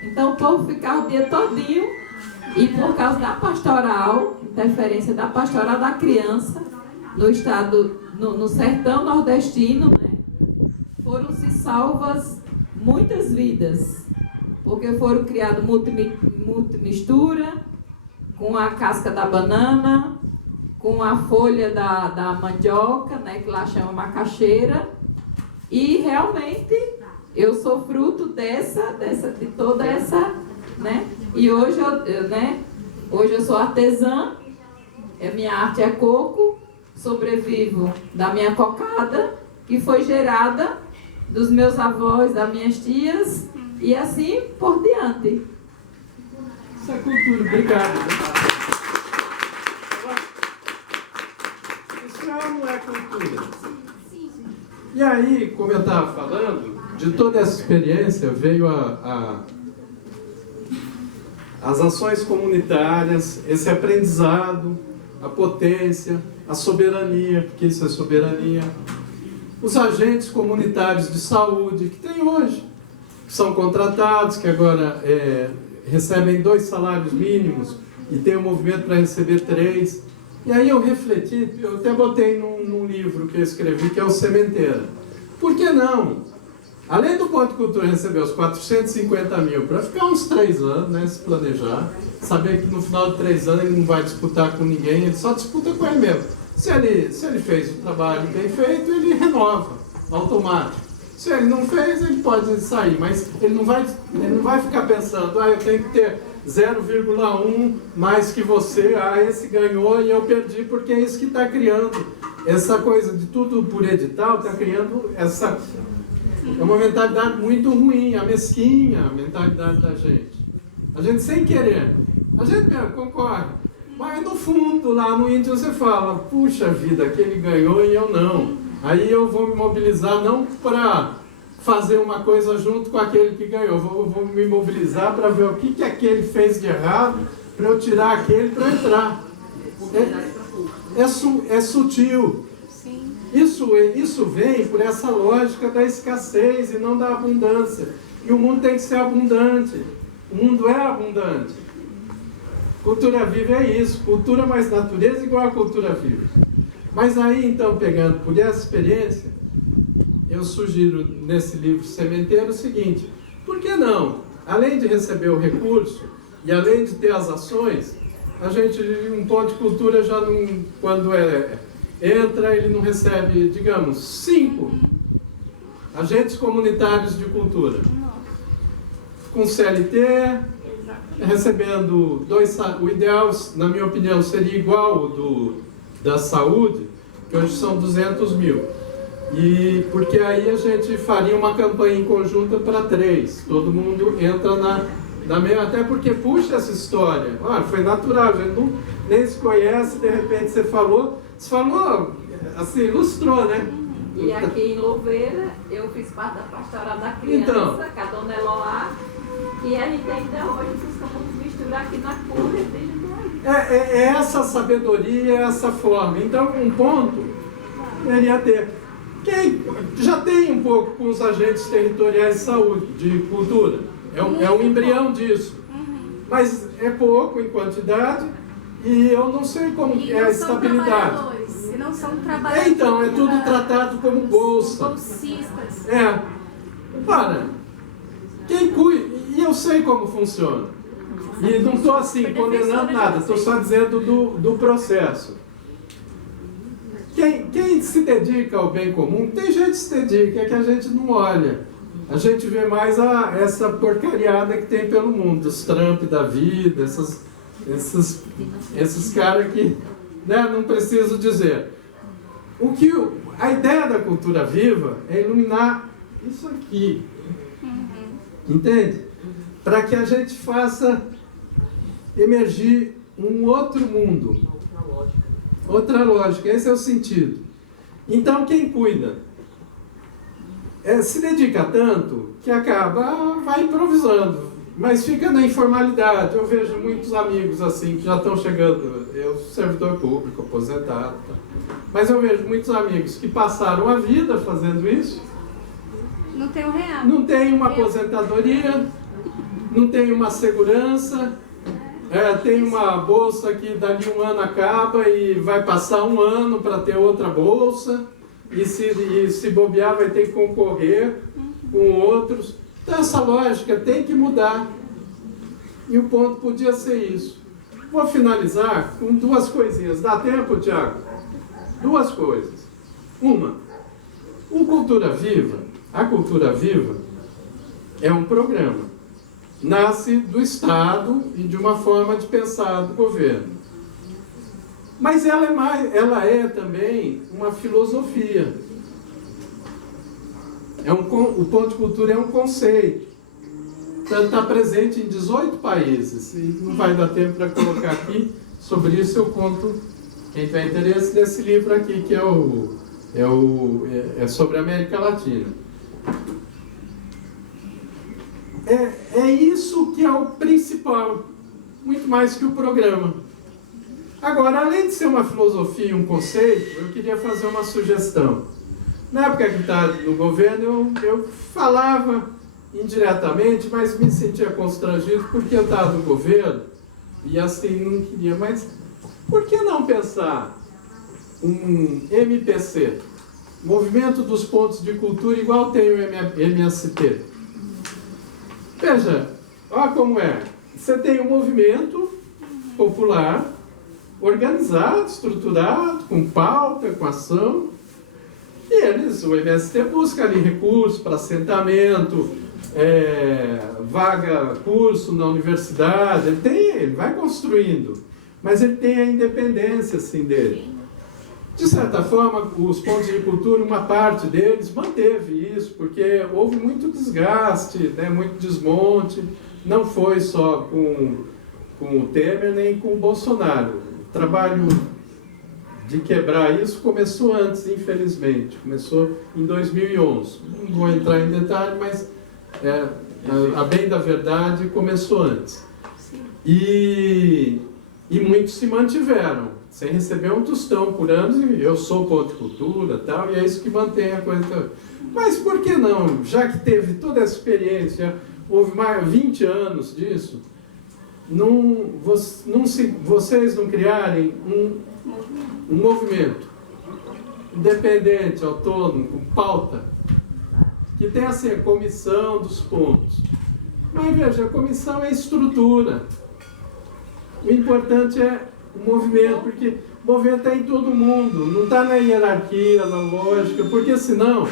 Então o povo ficava o dia todinho, e por causa da pastoral, interferência da pastoral da criança, no estado, no sertão nordestino, né? Foram-se salvas muitas vidas, porque foram criadas multimistura, com a casca da banana, com a folha da mandioca, né, que lá chama macaxeira, e realmente eu sou fruto de toda essa, né, e hoje eu sou artesã, minha arte é coco, sobrevivo da minha cocada, que foi gerada dos meus avós, das minhas tias, e assim por diante. Isso é cultura, obrigado. Isso não é cultura. aí, como eu estava falando, de toda essa experiência veio as ações comunitárias, esse aprendizado, a potência, a soberania, porque isso é soberania, os agentes comunitários de saúde que tem hoje, que são contratados, que agora recebem 2 salários mínimos e tem um movimento para receber 3. E aí eu refleti, eu até botei num livro que eu escrevi, que é o Sementeira. Por que não? Além do Ponto de Cultura receber os 450 mil para ficar uns 3 anos, né, se planejar, saber que no final de 3 anos ele não vai disputar com ninguém, ele só disputa com ele mesmo. Se ele fez o trabalho bem feito, ele renova, automático. Se ele não fez, ele pode sair, mas ele não vai ficar pensando, eu tenho que ter 0,1 mais que você, esse ganhou e eu perdi, porque é isso que está criando essa coisa de tudo por edital, está criando essa... É uma mentalidade muito ruim, a mesquinha, a mentalidade da gente. A gente sem querer, a gente mesmo concorre, mas no fundo, lá no índio você fala, puxa vida, aquele ganhou e eu não. Aí eu vou me mobilizar não para fazer uma coisa junto com aquele que ganhou, vou me mobilizar para ver o que aquele fez de errado, para eu tirar aquele para entrar. É sutil. Isso vem por essa lógica da escassez e não da abundância. E o mundo tem que ser abundante. O mundo é abundante. Cultura viva é isso. Cultura mais natureza igual a cultura viva. Mas aí, então, pegando por essa experiência, eu sugiro nesse livro Sementeiro o seguinte: por que não? Além de receber o recurso e além de ter as ações, a gente, um ponto de cultura já não, quando entra, ele não recebe, digamos, 5 agentes comunitários de cultura. Com CLT, recebendo 2, o ideal, na minha opinião, seria igual ao da saúde, que hoje são 200 mil. E porque aí a gente faria uma campanha em conjunta para 3. Todo mundo entra na mesma, até porque puxa essa história. Foi natural, a gente nem se conhece, de repente você falou, assim, ilustrou, né? E aqui em Louveira, eu fiz parte da pastoral da criança, então, com a dona Eloá, e a gente ainda hoje estamos misturar aqui na cura desde é essa sabedoria, essa forma. Então, um ponto deveria ter. Quem já tem um pouco com os agentes territoriais de saúde, de cultura, é um embrião disso. Mas é pouco em quantidade e eu não sei como é a estabilidade. E não são trabalhadores. Então, é tudo tratado como bolsa. Bolsistas. Para. Quem cuida, e eu sei como funciona. E não estou assim condenando nada, estou só dizendo do processo. Quem se dedica ao bem comum, tem gente que se dedica, é que a gente não olha. A gente vê mais essa porcariada que tem pelo mundo, os Trump da vida, esses caras que, né, não preciso dizer. A ideia da cultura viva é iluminar isso aqui. Entende? Para que a gente faça emergir um outro mundo. Outra lógica, esse é o sentido. Então, quem cuida se dedica tanto que vai improvisando, mas fica na informalidade. Eu vejo muitos amigos assim que já estão chegando, eu servidor público, aposentado, mas eu vejo muitos amigos que passaram a vida fazendo isso. Não tem um real. Não tem uma aposentadoria, não tem uma segurança. Tem uma bolsa que dali um ano acaba e vai passar um ano para ter outra bolsa, e se bobear vai ter que concorrer com outros. Então essa lógica tem que mudar, e o ponto podia ser isso. Vou finalizar com 2 coisinhas. Dá tempo, Tiago? 2 coisas. Uma, a Cultura Viva é um programa. Nasce do Estado e de uma forma de pensar do governo. Mas ela é também uma filosofia. O ponto de cultura é um conceito. Está presente em 18 países. E não vai dar tempo para colocar aqui. Sobre isso eu conto, quem tem interesse, nesse livro aqui, que é o É sobre a América Latina. É isso que é o principal, muito mais que o programa. Agora, além de ser uma filosofia e um conceito, eu queria fazer uma sugestão. Na época que estava no governo, eu falava indiretamente, mas me sentia constrangido porque eu estava no governo e assim não queria. Mas por que não pensar um MPC, Movimento dos Pontos de Cultura, igual tem o MST? Veja, olha como é. Você tem um movimento popular, organizado, estruturado, com pauta, com ação, e o MST busca ali recursos para assentamento, vaga, curso na universidade, ele vai construindo, mas ele tem a independência assim, dele. De certa forma, os pontos de cultura, uma parte deles manteve isso, porque houve muito desgaste, né, muito desmonte, não foi só com o Temer nem com o Bolsonaro. O trabalho de quebrar isso começou antes, infelizmente, começou em 2011. Não vou entrar em detalhe, mas a bem da verdade começou antes. E muitos se mantiveram, sem receber um tostão por ano, e eu sou ponto de cultura, tal, e é isso que mantém a coisa. Mas por que não? Já que teve toda essa experiência, houve mais de 20 anos disso, vocês não criarem um movimento independente, autônomo, com pauta, que tem assim a comissão dos pontos. Mas veja, a comissão é estrutura. O importante é o movimento, porque o movimento está em todo mundo, não está na hierarquia, na lógica, porque senão,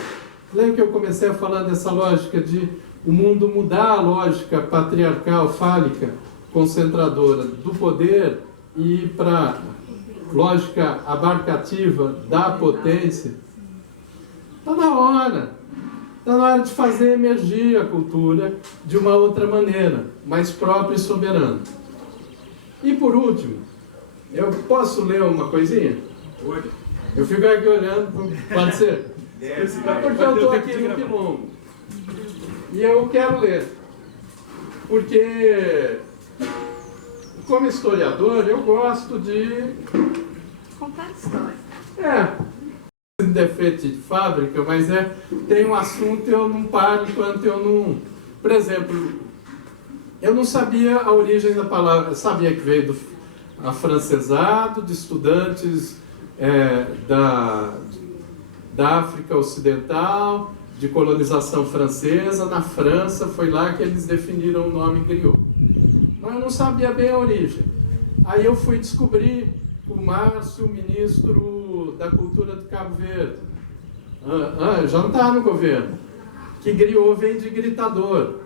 lembra que eu comecei a falar dessa lógica de o mundo mudar a lógica patriarcal, fálica, concentradora do poder e ir para lógica abarcativa da potência? Está na hora. Está na hora de fazer emergir a cultura de uma outra maneira, mais própria e soberana. E por último, eu posso ler uma coisinha? Pode. Eu fico aqui olhando, pode ser? Porque eu estou aqui no Quilombo. E eu quero ler. Porque, como historiador, eu gosto de Contar história. Defeito de fábrica, mas tem um assunto eu não paro enquanto eu não... Por exemplo, eu não sabia a origem da palavra, eu sabia que veio do afrancesado, de estudantes da África Ocidental, de colonização francesa, na França, foi lá que eles definiram o nome griot. Mas eu não sabia bem a origem. Aí eu fui descobrir o Márcio, ministro da Cultura do Cabo Verde, já não está no governo, que griot vem de gritador.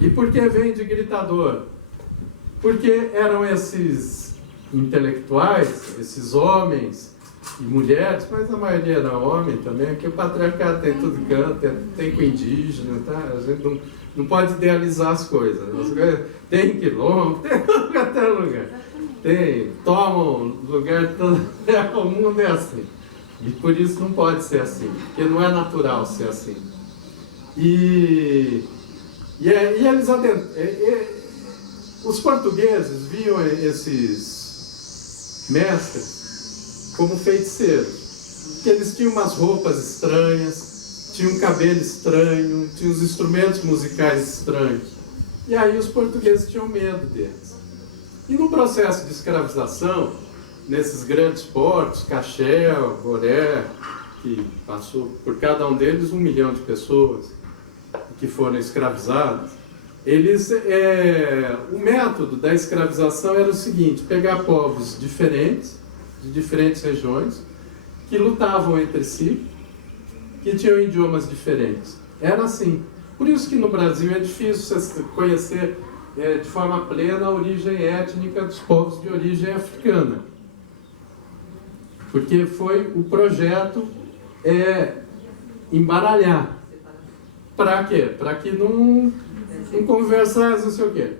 E por que vem de gritador? Porque eram esses intelectuais, esses homens e mulheres, mas a maioria era homem também, que o patriarcado tem tudo canto, tem com indígena, tá? A gente não pode idealizar as coisas. Tem quilombo, tem até lugar. Tomam lugar todo, o mundo é assim. E por isso não pode ser assim, porque não é natural ser assim. E eles os portugueses viam esses mestres como feiticeiros, porque eles tinham umas roupas estranhas, tinham um cabelo estranho, tinham os instrumentos musicais estranhos. E aí os portugueses tinham medo deles. E no processo de escravização, nesses grandes portos, Cachel, Goré, que passou por cada um deles 1 milhão de pessoas que foram escravizadas, o método da escravização era o seguinte: pegar povos diferentes, de diferentes regiões, que lutavam entre si, que tinham idiomas diferentes. Era assim. Por isso que no Brasil é difícil você conhecer de forma plena a origem étnica dos povos de origem africana. Porque foi o projeto embaralhar. Para quê? Para que não conversasse, não sei o quê.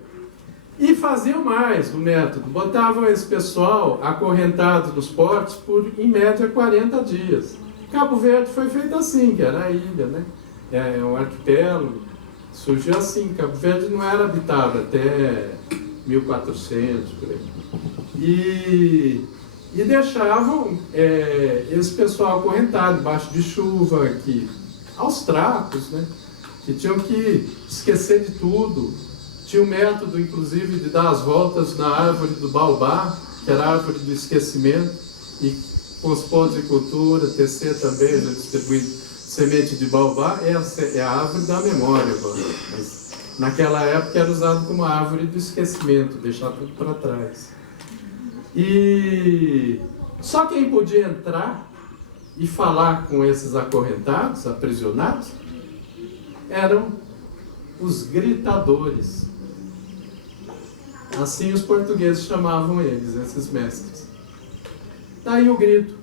E faziam mais no método, botavam esse pessoal acorrentado nos portos por, em média, 40 dias. Cabo Verde foi feito assim, que era a ilha, né? É um arquipélago, surgiu assim. Cabo Verde não era habitado até 1400, por aí. E deixavam esse pessoal acorrentado, debaixo de chuva, aos trapos, né? Que tinham que esquecer de tudo. Tinha um método, inclusive, de dar as voltas na árvore do baobá, que era a árvore do esquecimento, e com os pontos de cultura, tecer também, já distribuindo semente de baobá. Essa é a árvore da memória agora. Mas naquela época era usado como árvore do esquecimento, deixar tudo para trás. E só quem podia entrar e falar com esses acorrentados, aprisionados, eram os gritadores. Assim os portugueses chamavam eles, esses mestres. Daí o grito.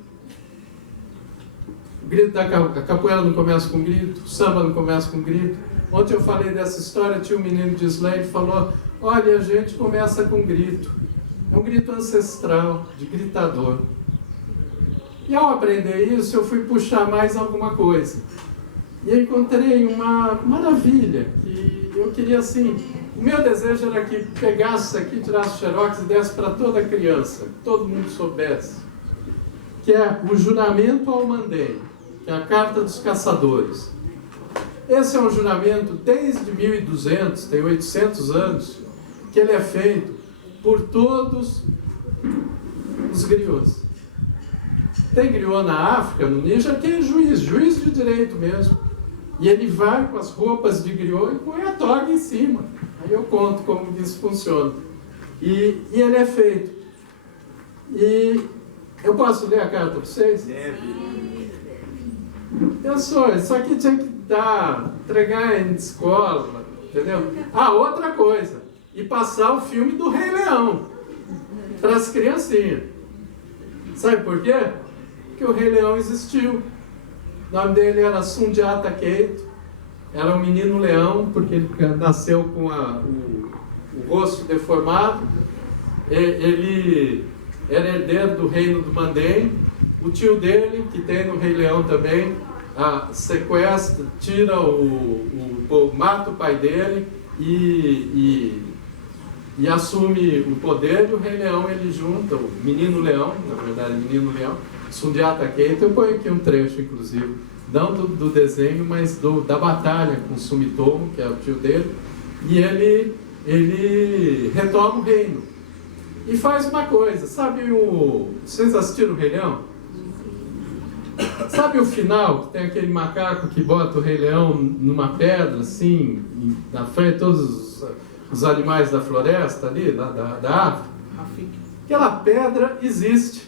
O grito a capoeira não começa com grito, o samba não começa com grito. Ontem eu falei dessa história, tinha um menino de Slade que falou: olha, a gente começa com grito. É um grito ancestral, de gritador. E ao aprender isso, eu fui puxar mais alguma coisa. E eu encontrei uma maravilha, que eu queria assim... O meu desejo era que pegasse isso aqui, tirasse o xerox e desse para toda criança, que todo mundo soubesse. Que é o juramento ao Mandem, que é a Carta dos Caçadores. Esse é um juramento desde 1200, tem 800 anos, que ele é feito por todos os griots. Tem griot na África, no Níger, que é juiz de direito mesmo. E ele vai com as roupas de griot e põe a toga em cima. Aí eu conto como isso funciona. E ele é feito. E eu posso ler a carta para vocês? Pessoal, isso aqui tinha que entregar em escola, entendeu? Ah, outra coisa. E passar o filme do Rei Leão para as criancinhas. Sabe por quê? Porque o Rei Leão existiu. O nome dele era Sundiata Keito. Era um menino leão, porque ele nasceu com o rosto deformado. Ele era herdeiro do reino do Mandem. O tio dele, que tem no Rei Leão também, sequestra, mata o pai dele e assume o poder. E o Rei Leão ele junta, o menino leão, na verdade, menino leão, Sundiata Keito. Eu ponho aqui um trecho, inclusive. Não do desenho, mas da batalha com Sumitomo, que é o tio dele, e ele retoma o reino. E faz uma coisa, vocês assistiram o Rei Leão? Sabe o final, que tem aquele macaco que bota o Rei Leão numa pedra, assim, na frente de todos os animais da floresta ali, da África? Aquela pedra existe.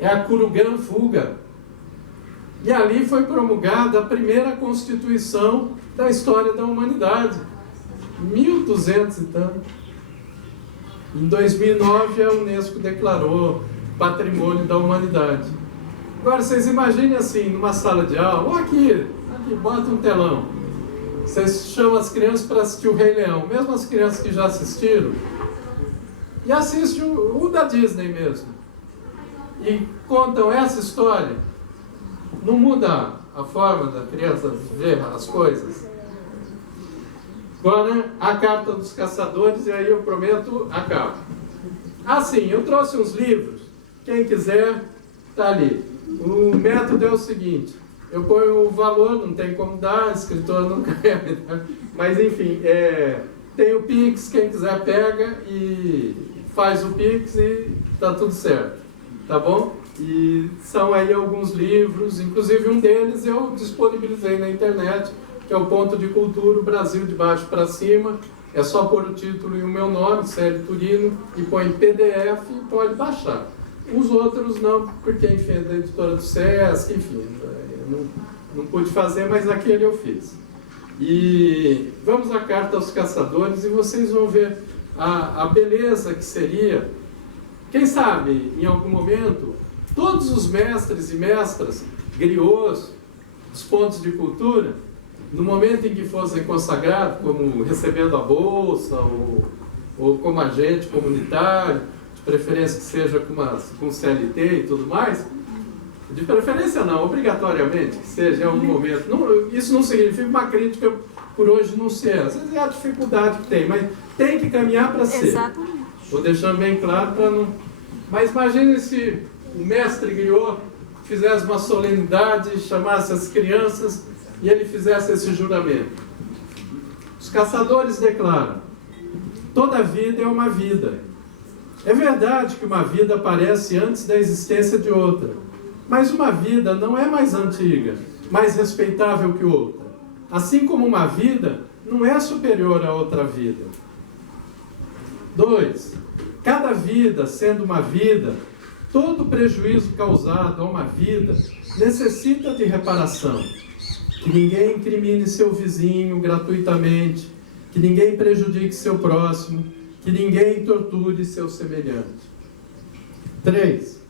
É a Kurugan Fuga. E ali foi promulgada a primeira Constituição da história da humanidade. 1200 e tanto. Em 2009, a Unesco declarou Patrimônio da Humanidade. Agora, vocês imaginem assim, numa sala de aula, ou aqui, bota um telão. Vocês chamam as crianças para assistir o Rei Leão, mesmo as crianças que já assistiram, e assistem o da Disney mesmo. E contam essa história. Não muda a forma da criança ver as coisas? Agora, a Carta dos Caçadores, e aí eu prometo, acabo. Sim, eu trouxe uns livros, quem quiser, está ali. O método é o seguinte, eu ponho o valor, não tem como dar, a escritora não quer, mas enfim, tem o Pix, quem quiser pega e faz o Pix e está tudo certo, tá bom? E são aí alguns livros, inclusive um deles eu disponibilizei na internet, que é o Ponto de Cultura, o Brasil de baixo para cima. É só pôr o título e o meu nome, Célio Turino, e põe PDF e pode baixar. Os outros não, porque enfim, é da editora do Sesc, enfim, eu não pude fazer, mas aquele eu fiz. E vamos à Carta aos Caçadores e vocês vão ver a beleza que seria. Quem sabe, em algum momento, todos os mestres e mestras griots dos pontos de cultura no momento em que fossem consagrados, como recebendo a bolsa, ou como agente comunitário, de preferência que seja com CLT e tudo mais, de preferência não, obrigatoriamente, que seja em algum momento. Não, isso não significa uma crítica por hoje não ser. Às vezes é a dificuldade que tem, mas tem que caminhar para ser. Exatamente. Estou deixando bem claro para não... Mas imagine se o mestre Griot fizesse uma solenidade, chamasse as crianças e ele fizesse esse juramento. Os caçadores declaram: toda vida é uma vida. É verdade que uma vida aparece antes da existência de outra, mas uma vida não é mais antiga, mais respeitável que outra. Assim como uma vida não é superior a outra vida. 2. Cada vida, sendo uma vida, todo prejuízo causado a uma vida necessita de reparação. Que ninguém incrimine seu vizinho gratuitamente, que ninguém prejudique seu próximo, que ninguém torture seu semelhante. 3.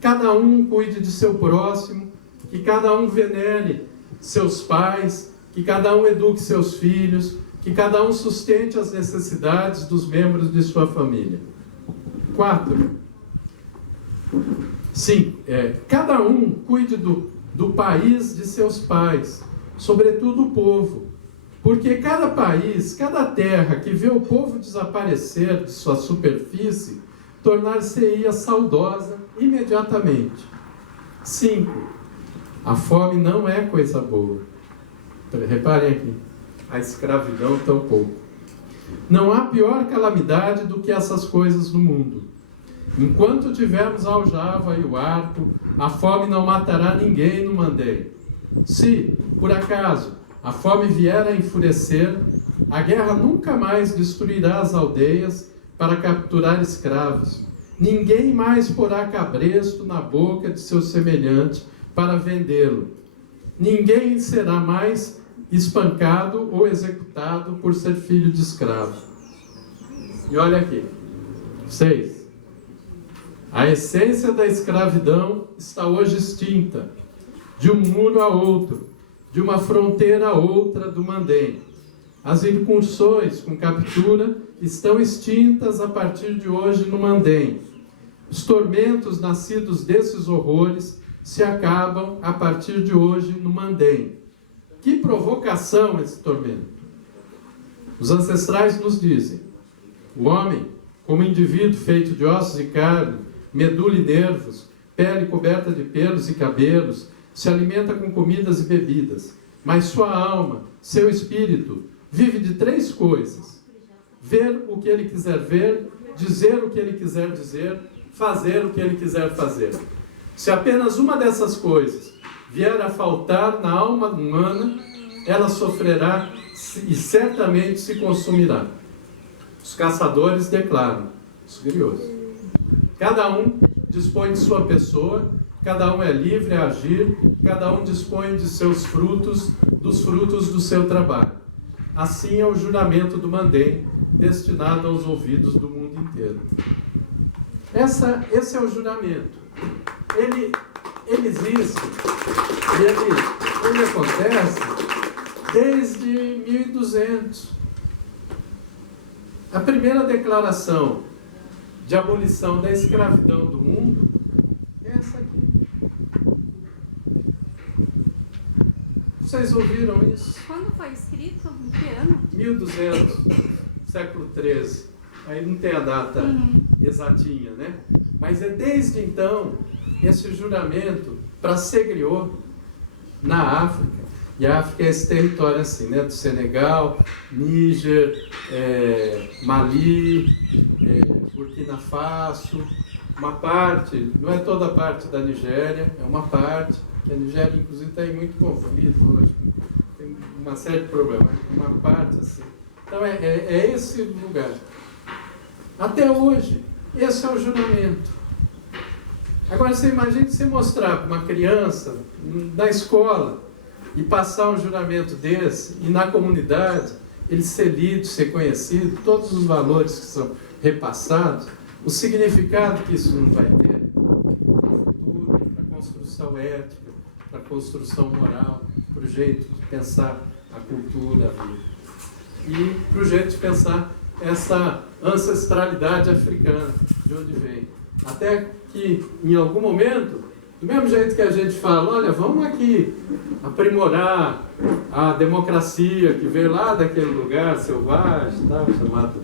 Cada um cuide de seu próximo, que cada um venere seus pais, que cada um eduque seus filhos, que cada um sustente as necessidades dos membros de sua família. 4. Sim, cada um cuide do país de seus pais, sobretudo o povo, porque cada país, cada terra que vê o povo desaparecer de sua superfície, tornar-se-ia saudosa imediatamente. 5. A fome não é coisa boa. Reparem aqui, a escravidão tampouco. Não há pior calamidade do que essas coisas no mundo. Enquanto tivermos a aljava e o arco, a fome não matará ninguém no Mandém. Se, por acaso, a fome vier a enfurecer, a guerra nunca mais destruirá as aldeias para capturar escravos. Ninguém mais porá cabresto na boca de seu semelhante para vendê-lo. Ninguém será mais espancado ou executado por ser filho de escravo. E olha aqui. 6. A essência da escravidão está hoje extinta, de um muro a outro, de uma fronteira a outra do Mandém. As incursões com captura estão extintas a partir de hoje no Mandém. Os tormentos nascidos desses horrores se acabam a partir de hoje no Mandém. Que provocação esse tormento! Os ancestrais nos dizem: o homem, como indivíduo feito de ossos e carne, medula e nervos, pele coberta de pelos e cabelos, se alimenta com comidas e bebidas, mas sua alma, seu espírito, vive de 3 coisas: ver o que ele quiser ver, dizer o que ele quiser dizer, fazer o que ele quiser fazer. Se apenas uma dessas coisas vier a faltar na alma humana, ela sofrerá e certamente se consumirá. Os caçadores declaram, os griots: cada um dispõe de sua pessoa, cada um é livre a agir, cada um dispõe de seus frutos, dos frutos do seu trabalho. Assim é o juramento do Mandém, destinado aos ouvidos do mundo inteiro. Esse é o juramento. Ele existe e ele acontece desde 1200. A primeira declaração de abolição da escravidão do mundo é essa aqui. Vocês ouviram isso? Quando foi escrito? Em que ano? 1200, século XIII. Aí não tem a data exatinha, né? Mas é desde então esse juramento para ser griot na África. E a África é esse território assim, né? Do Senegal, Níger, Mali, Burkina Faso, uma parte, não é toda a parte da Nigéria, é uma parte, que a Nigéria inclusive está em muito conflito hoje, tem uma série de problemas, uma parte assim. Então é esse lugar. Até hoje, esse é o juramento. Agora você imagina você mostrar para uma criança na escola e passar um juramento desse, e na comunidade ele ser lido, ser conhecido, todos os valores que são repassados, o significado que isso não vai ter para o futuro, para a construção ética, para a construção moral, para o jeito de pensar a cultura e para o jeito de pensar essa ancestralidade africana, de onde vem. Até que, em algum momento, do mesmo jeito que a gente fala, olha, vamos aqui aprimorar a democracia que veio lá daquele lugar selvagem, tá, chamado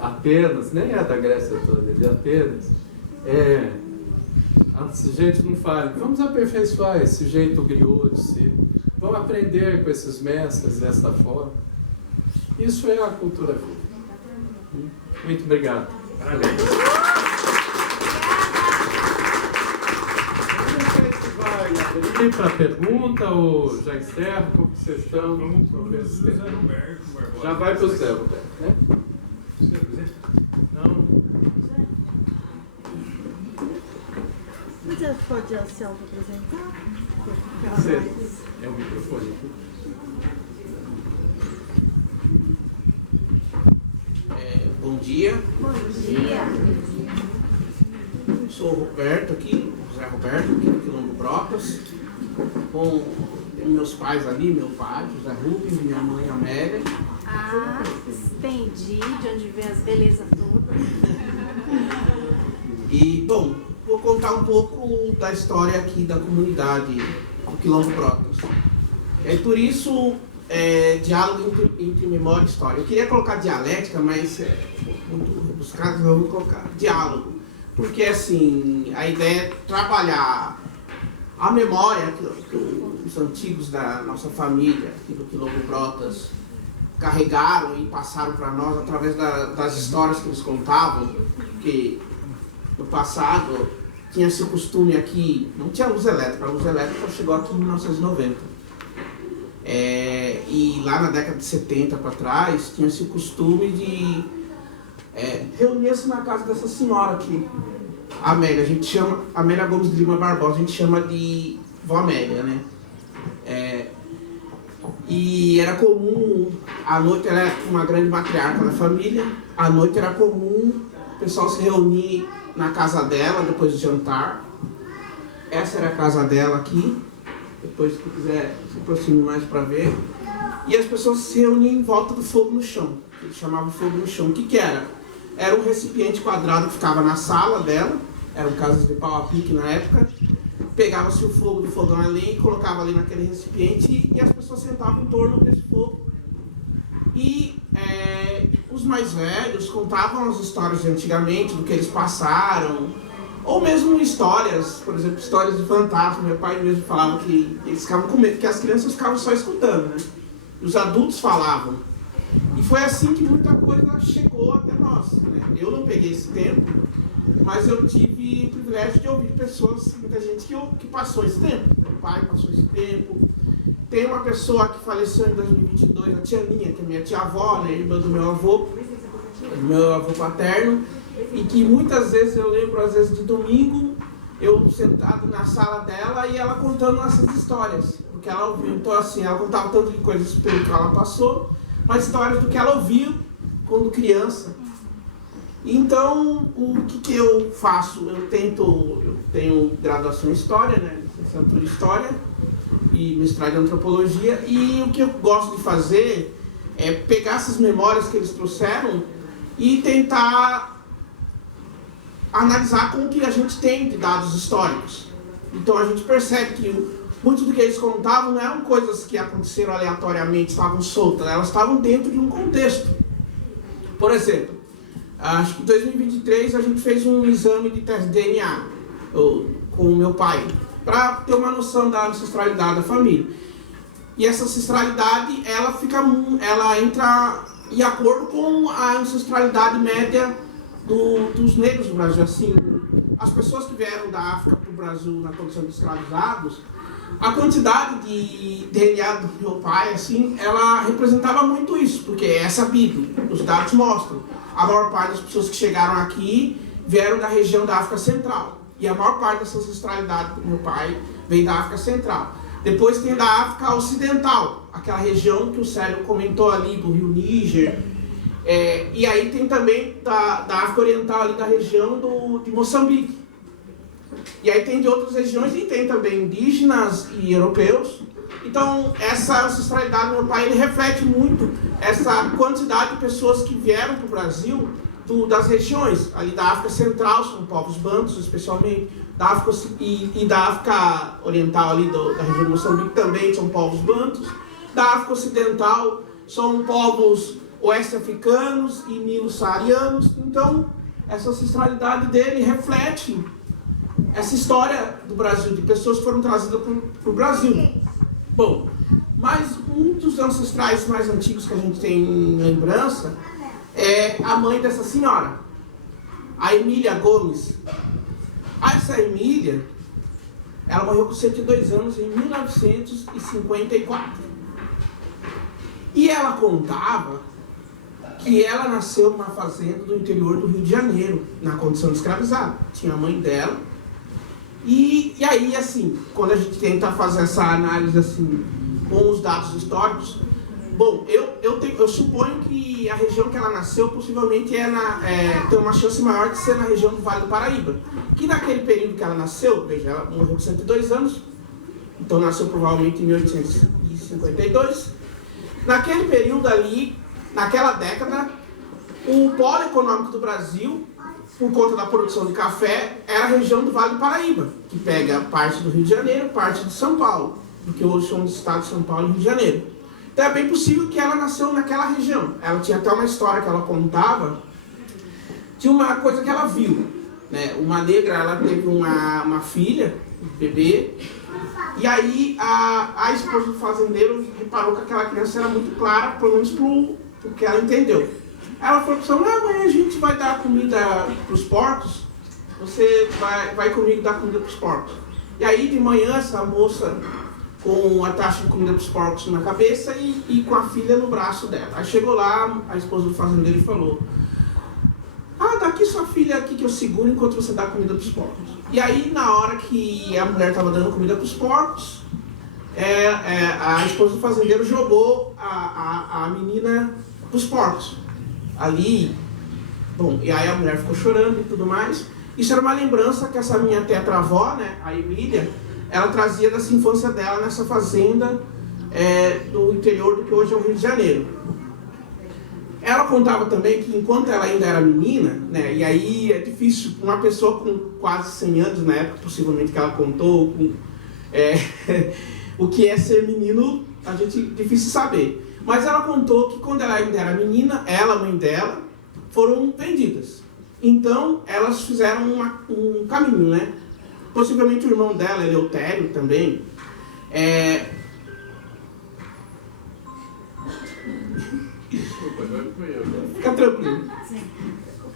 Atenas, nem é da Grécia toda, é de Atenas. Esse jeito não fala, vamos aperfeiçoar esse jeito griot de ser, vamos aprender com esses mestres dessa forma. Isso é a cultura viva. Muito obrigado. Parabéns. Vai abrir para pergunta ou já encerra? Como que vocês estão? Vamos para o José Roberto Barbosa. Já vai para o Zé Roberto, né? Não. Você pode se auto-apresentar? É o microfone aqui. Bom dia. Bom dia. Sou o Roberto aqui, José Roberto, aqui do Quilombo Brotas. Com meus pais ali, meu pai, José Rubens, minha mãe, Amélia. Ah, entendi de onde vem as belezas todas. E, bom, vou contar um pouco da história aqui da comunidade do Quilombo Brotas. Por isso, diálogo entre memória e história. Eu queria colocar dialética, mas muito rebuscado, eu vou colocar diálogo. Porque, assim, a ideia é trabalhar a memória que os antigos da nossa família, aqui do Quilombo Brotas, carregaram e passaram para nós através das histórias que eles contavam, que no passado tinha-se o costume aqui, não tinha luz elétrica, a luz elétrica chegou aqui em 1990. E lá na década de 70 para trás, tinha-se o costume de reunir-se na casa dessa senhora aqui, a Amélia. A gente chama, Amélia Gomes de Lima Barbosa, a gente chama de Vó Amélia, né? E era comum, à noite ela era uma grande matriarca da família, à noite era comum o pessoal se reunir na casa dela depois do jantar. Essa era a casa dela aqui, depois se quiser se aproxime mais para ver. E as pessoas se reuniam em volta do fogo no chão, eles chamavam fogo no chão. O que era? Era um recipiente quadrado que ficava na sala dela, eram casas de pau a pique na época. Pegava-se o fogo do fogão ali, colocava ali naquele recipiente e as pessoas sentavam em torno desse fogo. E os mais velhos contavam as histórias de antigamente, do que eles passaram, ou mesmo histórias, por exemplo, histórias de fantasma. Meu pai mesmo falava que eles ficavam com medo, que as crianças ficavam só escutando, né? E os adultos falavam. E foi assim que muita coisa chegou até nós, né? Eu não peguei esse tempo, mas eu tive o privilégio de ouvir pessoas, muita gente que passou esse tempo. Meu pai passou esse tempo. Tem uma pessoa que faleceu em 2022, a tia Ninha, que é minha tia-avó, né, irmã do meu avô paterno, e que muitas vezes eu lembro, às vezes de domingo, eu sentado na sala dela e ela contando essas histórias, porque ela ouviu. Então, assim, ela contava tanto de coisas pelo que ela passou, mas histórias do que ela ouviu quando criança. Então, o que eu faço? Eu tenho graduação em História, né, licenciatura em História e mestrado em Antropologia, e o que eu gosto de fazer é pegar essas memórias que eles trouxeram e tentar analisar com o que a gente tem de dados históricos. Então, a gente percebe que muito do que eles contavam não eram coisas que aconteceram aleatoriamente, estavam soltas, elas estavam dentro de um contexto. Por exemplo, acho que em 2023 a gente fez um exame de teste de DNA com o meu pai, para ter uma noção da ancestralidade da família. E essa ancestralidade, ela entra em acordo com a ancestralidade média dos negros do Brasil. Assim, as pessoas que vieram da África para o Brasil na condição de escravizados, a quantidade de DNA do meu pai, assim, ela representava muito isso, porque é sabido, os dados mostram. A maior parte das pessoas que chegaram aqui vieram da região da África Central. E a maior parte dessa ancestralidade do meu pai vem da África Central. Depois tem da África Ocidental, aquela região que o Célio comentou ali, do rio Níger. E aí tem também da África Oriental, ali da região de Moçambique. E aí tem de outras regiões, e tem também indígenas e europeus. Então, essa ancestralidade do meu pai, ele reflete muito essa quantidade de pessoas que vieram para o Brasil das regiões, ali da África Central, são povos bantus, especialmente, da África, e da África Oriental, ali da região de Moçambique, também são povos bantus, da África Ocidental, são povos oeste-africanos e nilo-saarianos. Então, essa ancestralidade dele reflete essa história do Brasil, de pessoas que foram trazidas para o Brasil. Bom, mas um dos ancestrais mais antigos que a gente tem em lembrança é a mãe dessa senhora, a Emília Gomes. Essa Emília, ela morreu com 102 anos em 1954. E ela contava que ela nasceu numa fazenda do interior do Rio de Janeiro, na condição de escravizada. Tinha a mãe dela. E aí, assim, quando a gente tenta fazer essa análise assim, com os dados históricos, bom, eu suponho que a região que ela nasceu possivelmente tem uma chance maior de ser na região do Vale do Paraíba. Que naquele período que ela nasceu, veja, ela morreu com 102 anos, então nasceu provavelmente em 1852. Naquele período ali, naquela década, o polo econômico do Brasil, por conta da produção de café, era a região do Vale do Paraíba, que pega parte do Rio de Janeiro, parte de São Paulo, porque hoje são os estados de São Paulo e Rio de Janeiro. Então é bem possível que ela nasceu naquela região. Ela tinha até uma história que ela contava de uma coisa que ela viu, né? Uma negra, ela teve uma filha, um bebê, e aí a esposa do fazendeiro reparou que aquela criança era muito clara, pelo menos pro que ela entendeu. Ela falou para o senhor, amanhã a gente vai dar comida para os porcos, você vai comigo dar comida para os porcos. E aí de manhã essa moça com a taxa de comida para os porcos na cabeça e com a filha no braço dela. Aí chegou lá, a esposa do fazendeiro falou, daqui sua filha aqui que eu seguro enquanto você dá comida para os porcos. E aí na hora que a mulher estava dando comida para os porcos, a esposa do fazendeiro jogou a menina para os porcos. Ali, bom, e aí a mulher ficou chorando e tudo mais. Isso era uma lembrança que essa minha tetravó, né, a Emília, ela trazia dessa infância dela nessa fazenda do interior do que hoje é o Rio de Janeiro. Ela contava também que enquanto ela ainda era menina, né, e aí é difícil, uma pessoa com quase 100 anos na época, possivelmente que ela contou, o que é ser menino, a gente difícil saber. Mas ela contou que quando ela ainda era menina, ela e a mãe dela foram vendidas. Então, elas fizeram um caminho, né? Possivelmente o irmão dela, Eleutério, também. Desculpa, agora fui eu. Fica tranquilo.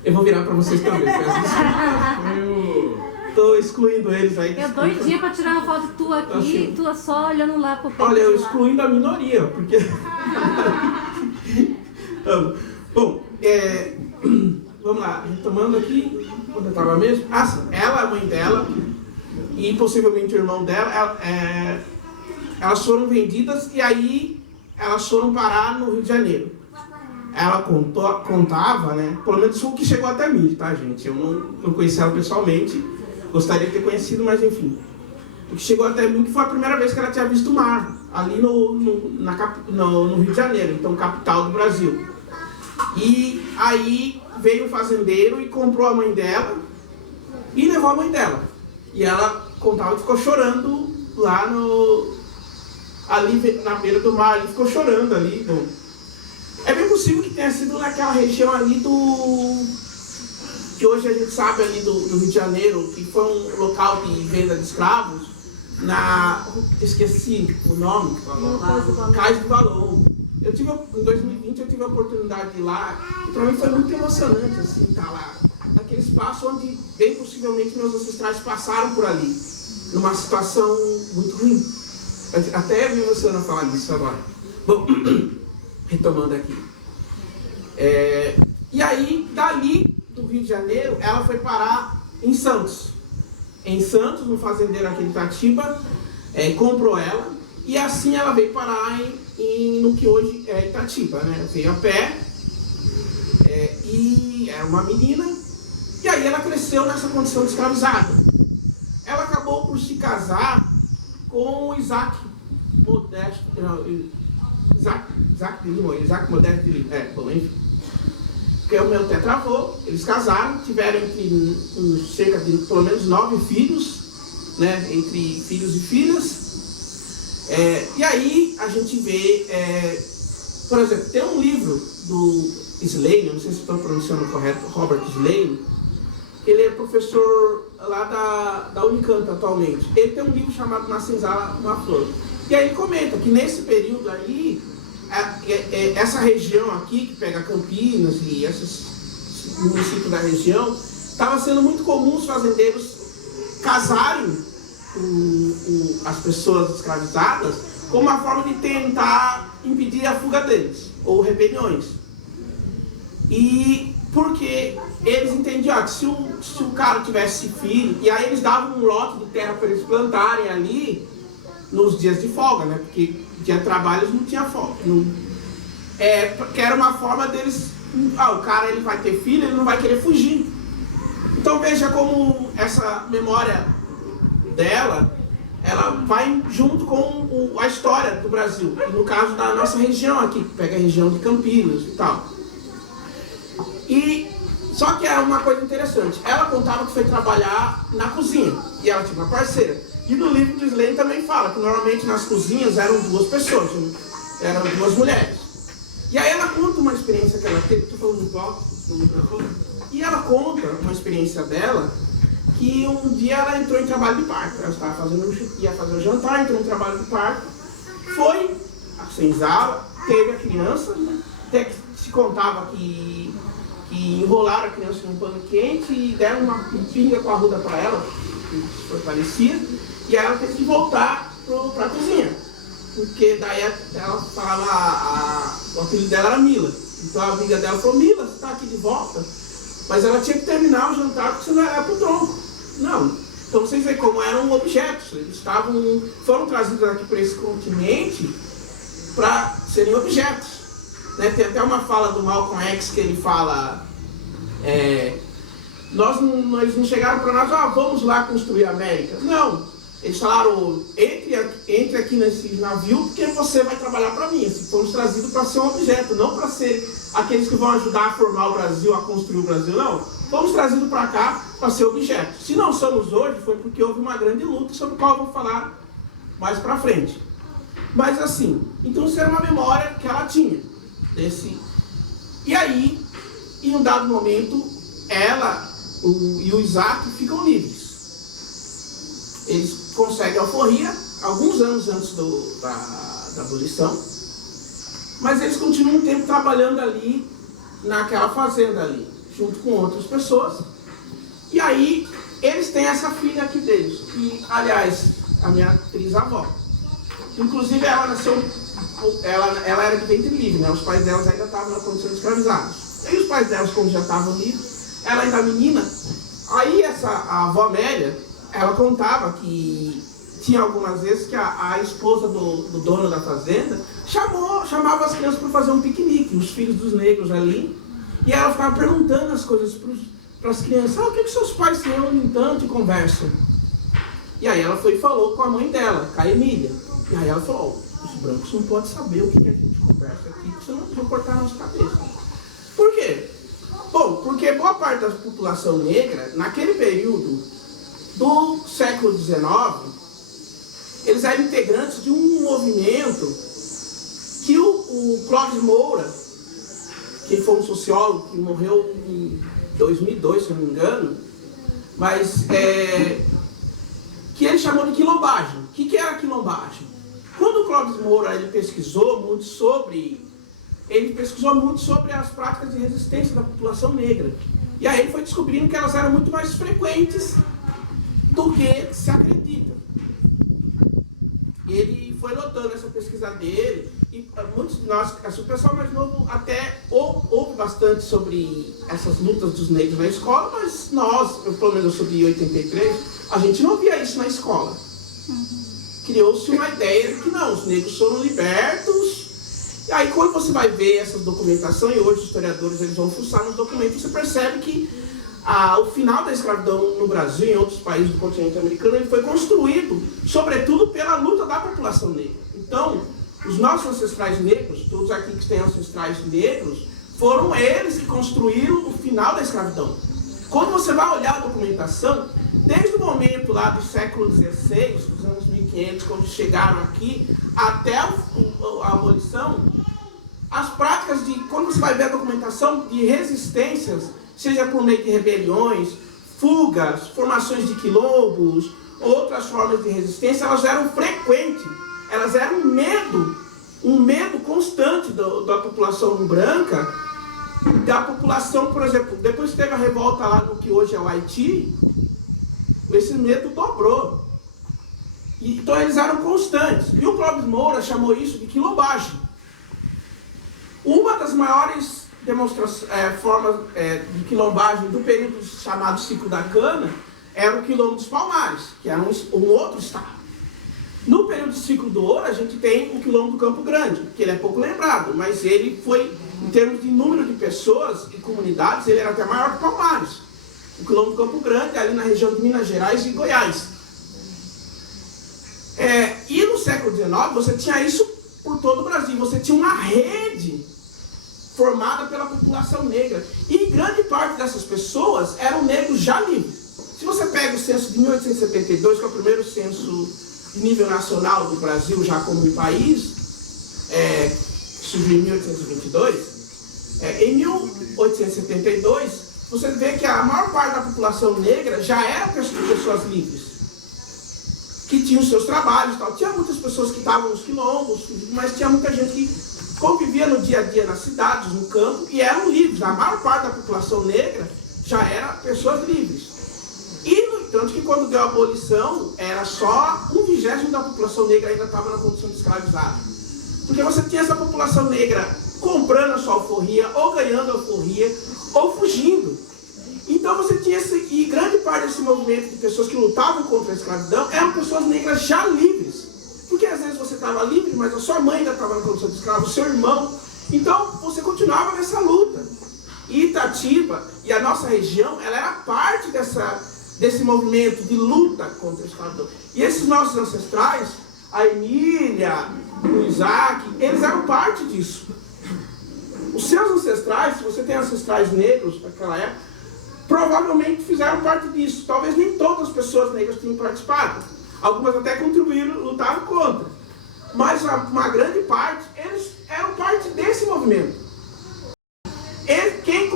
Eu vou virar para vocês também. Estou excluindo eles aí. Eu doidinha para tirar uma foto tua aqui, assim, tua só olhando lá pro peito. Olha, eu excluindo a minoria, porque... Bom, vamos lá, retomando aqui, onde eu estava mesmo. Ela, a mãe dela, e possivelmente o irmão dela, elas foram vendidas e aí elas foram parar no Rio de Janeiro. Ela contava, né, pelo menos o que chegou até mim, tá, gente? Eu não conheci ela pessoalmente, gostaria de ter conhecido, mas enfim. O que chegou até mim que foi a primeira vez que ela tinha visto o mar, ali no Rio de Janeiro, então capital do Brasil. E aí veio o fazendeiro e comprou a mãe dela e levou a mãe dela. E ela contava que ficou chorando lá ali na beira do mar, ele ficou chorando ali. Bom, é bem possível que tenha sido naquela região ali que hoje a gente sabe ali do Rio de Janeiro, que foi um local de venda de escravos, esqueci o nome, Cais do Valon. Em 2020 eu tive a oportunidade de ir lá, e para mim foi muito emocionante assim, estar lá, naquele espaço onde bem possivelmente meus ancestrais passaram por ali, numa situação muito ruim. Até me emociona falar disso agora. Bom, retomando aqui. E aí, dali do Rio de Janeiro, ela foi parar em Santos. Em Santos, no fazendeiro aqui de Itatiba, comprou ela, e assim ela veio parar no que hoje é Itatiba, né? Veio a pé, e era uma menina, e aí ela cresceu nessa condição de escravizada. Ela acabou por se casar com o Isaac Modesto, não, Isaac Modesto de Lima, bom, enfim. Que é o meu tetravô, eles casaram, tiveram cerca de pelo menos 9 filhos, né, entre filhos e filhas. E aí a gente vê, por exemplo, tem um livro do Slane, não sei se estou pronunciando correto, Robert Slane, que ele é professor lá da Unicamp atualmente. Ele tem um livro chamado Na Senzala uma Flor. E aí ele comenta que nesse período aí, essa região aqui, que pega Campinas e esses municípios da região, estava sendo muito comum os fazendeiros casarem as pessoas escravizadas como uma forma de tentar impedir a fuga deles, ou rebeliões. E porque eles entendiam que se o cara tivesse filho, e aí eles davam um lote de terra para eles plantarem ali nos dias de folga, né? Porque dia de trabalho eles não tinha folga. Que era uma forma deles, o cara ele vai ter filho, ele não vai querer fugir. Então veja como essa memória dela, ela vai junto com a história do Brasil. E no caso da nossa região aqui, que pega a região de Campinas e tal. Só que era uma coisa interessante. Ela contava que foi trabalhar na cozinha. E ela tinha uma parceira. E no livro do Slane também fala que normalmente nas cozinhas eram 2 pessoas. Eram 2 mulheres. E aí ela conta uma experiência que ela teve. Estou falando no palco, no microfone. E ela conta uma experiência dela, que um dia ela entrou em trabalho de parto. Ela estava ia fazer o jantar, entrou em trabalho de parto. Foi a senzala, teve a criança, né? Até que se contava que enrolaram a criança num pano quente e deram uma pinga com a ruda para ela, que se fortalecia, e aí ela teve que voltar para a cozinha, porque daí ela falava, o apelido dela era Mila, então a amiga dela falou: Mila, você está aqui de volta? Mas ela tinha que terminar o jantar porque senão ela ia para o tronco. Não, então vocês veem como eram objetos, eles foram trazidos aqui para esse continente para serem objetos. Tem até uma fala do Malcolm X que ele fala, eles não chegaram para nós, vamos lá construir a América. Não, eles falaram, entre aqui nesse navio, porque você vai trabalhar para mim. Assim, fomos trazidos para ser um objeto, não para ser aqueles que vão ajudar a formar o Brasil, a construir o Brasil, não. Fomos trazidos para cá para ser objeto. Se não somos hoje, foi porque houve uma grande luta, sobre a qual eu vou falar mais para frente. Mas assim, então isso era uma memória que ela tinha. E aí, em um dado momento, ela e o Isaac ficam livres. Eles conseguem a alforria, alguns anos antes da abolição, mas eles continuam um tempo trabalhando ali, naquela fazenda ali, junto com outras pessoas. E aí, eles têm essa filha aqui deles, que, aliás, a minha trisavó. Inclusive, ela nasceu... Ela era de ventre livre, né? Os pais delas ainda estavam na condição de escravizados. E os pais delas, como já estavam livres, ela ainda menina. Aí a avó Amélia, ela contava que tinha algumas vezes que a esposa do dono da fazenda chamava as crianças para fazer um piquenique, os filhos dos negros ali, e ela ficava perguntando as coisas para as crianças: o que seus pais se reúnem tanto e conversam? E aí ela foi e falou com a mãe dela, com a Emília. E aí ela falou: os brancos não podem saber o que a gente conversa aqui, porque senão vão cortar a nossa cabeça. Por quê? Bom, porque boa parte da população negra, naquele período do século XIX, eles eram integrantes de um movimento que o Clóvis Moura, que foi um sociólogo que morreu em 2002, se não me engano, mas que ele chamou de quilombagem. O que era quilombagem? Quando o Clóvis Moura ele pesquisou muito sobre as práticas de resistência da população negra. E aí ele foi descobrindo que elas eram muito mais frequentes do que se acredita. Ele foi notando essa pesquisa dele, e muitos de nós, o pessoal mais novo até ouve bastante sobre essas lutas dos negros na escola, mas nós, pelo menos eu sou de 83, a gente não via isso na escola. Criou-se uma ideia de que não, os negros foram libertos. E aí quando você vai ver essa documentação, e hoje os historiadores eles vão fuçar nos documentos, você percebe que o final da escravidão no Brasil e em outros países do continente americano, ele foi construído, sobretudo, pela luta da população negra. Então, os nossos ancestrais negros, todos aqui que têm ancestrais negros, foram eles que construíram o final da escravidão. Quando você vai olhar a documentação, desde o momento lá do século XVI, dos anos 1500, quando chegaram aqui, até a abolição, as práticas de, quando você vai ver a documentação de resistências, seja por meio de rebeliões, fugas, formações de quilombos, outras formas de resistência, elas eram frequentes, elas eram um medo constante da população branca, da população, por exemplo, depois que teve a revolta lá no que hoje é o Haiti, esse medo dobrou. Então eles eram constantes. E o Clóvis Moura chamou isso de quilombagem. Uma das maiores formas de quilombagem do período chamado ciclo da cana era o quilombo dos Palmares, que era um outro estado. No período do ciclo do ouro, a gente tem o quilombo do Campo Grande, que ele é pouco lembrado, mas ele foi, em termos de número de pessoas e comunidades, ele era até maior que Palmares. O quilombo do Campo Grande, ali na região de Minas Gerais e Goiás. E no século XIX, você tinha isso por todo o Brasil. Você tinha uma rede formada pela população negra. E grande parte dessas pessoas eram negros já livres. Se você pega o censo de 1872, que é o primeiro censo de nível nacional do Brasil, já como um país, surgiu em 1822, em 1872, você vê que a maior parte da população negra já eram pessoas livres, que tinham seus trabalhos e tal. Tinha muitas pessoas que estavam nos quilombos, mas tinha muita gente que convivia no dia a dia nas cidades, no campo, e eram livres. A maior parte da população negra já era pessoas livres. E, no entanto, que quando deu a abolição, era só 1/20 da população negra ainda estava na condição de escravizado. Porque você tinha essa população negra comprando a sua alforria, ou ganhando a alforria, ou fugindo. Então você tinha e grande parte desse movimento de pessoas que lutavam contra a escravidão eram pessoas negras já livres. Porque às vezes você estava livre, mas a sua mãe ainda estava na condição de escravo, o seu irmão. Então você continuava nessa luta. E Itatiba e a nossa região, ela era parte desse movimento de luta contra a escravidão. E esses nossos ancestrais, a Emília, o Isaac, eles eram parte disso. Os seus ancestrais, se você tem ancestrais negros naquela época, provavelmente fizeram parte disso. Talvez nem todas as pessoas negras tenham participado. Algumas até contribuíram, lutaram contra. Mas uma grande parte, eles eram parte desse movimento. Quem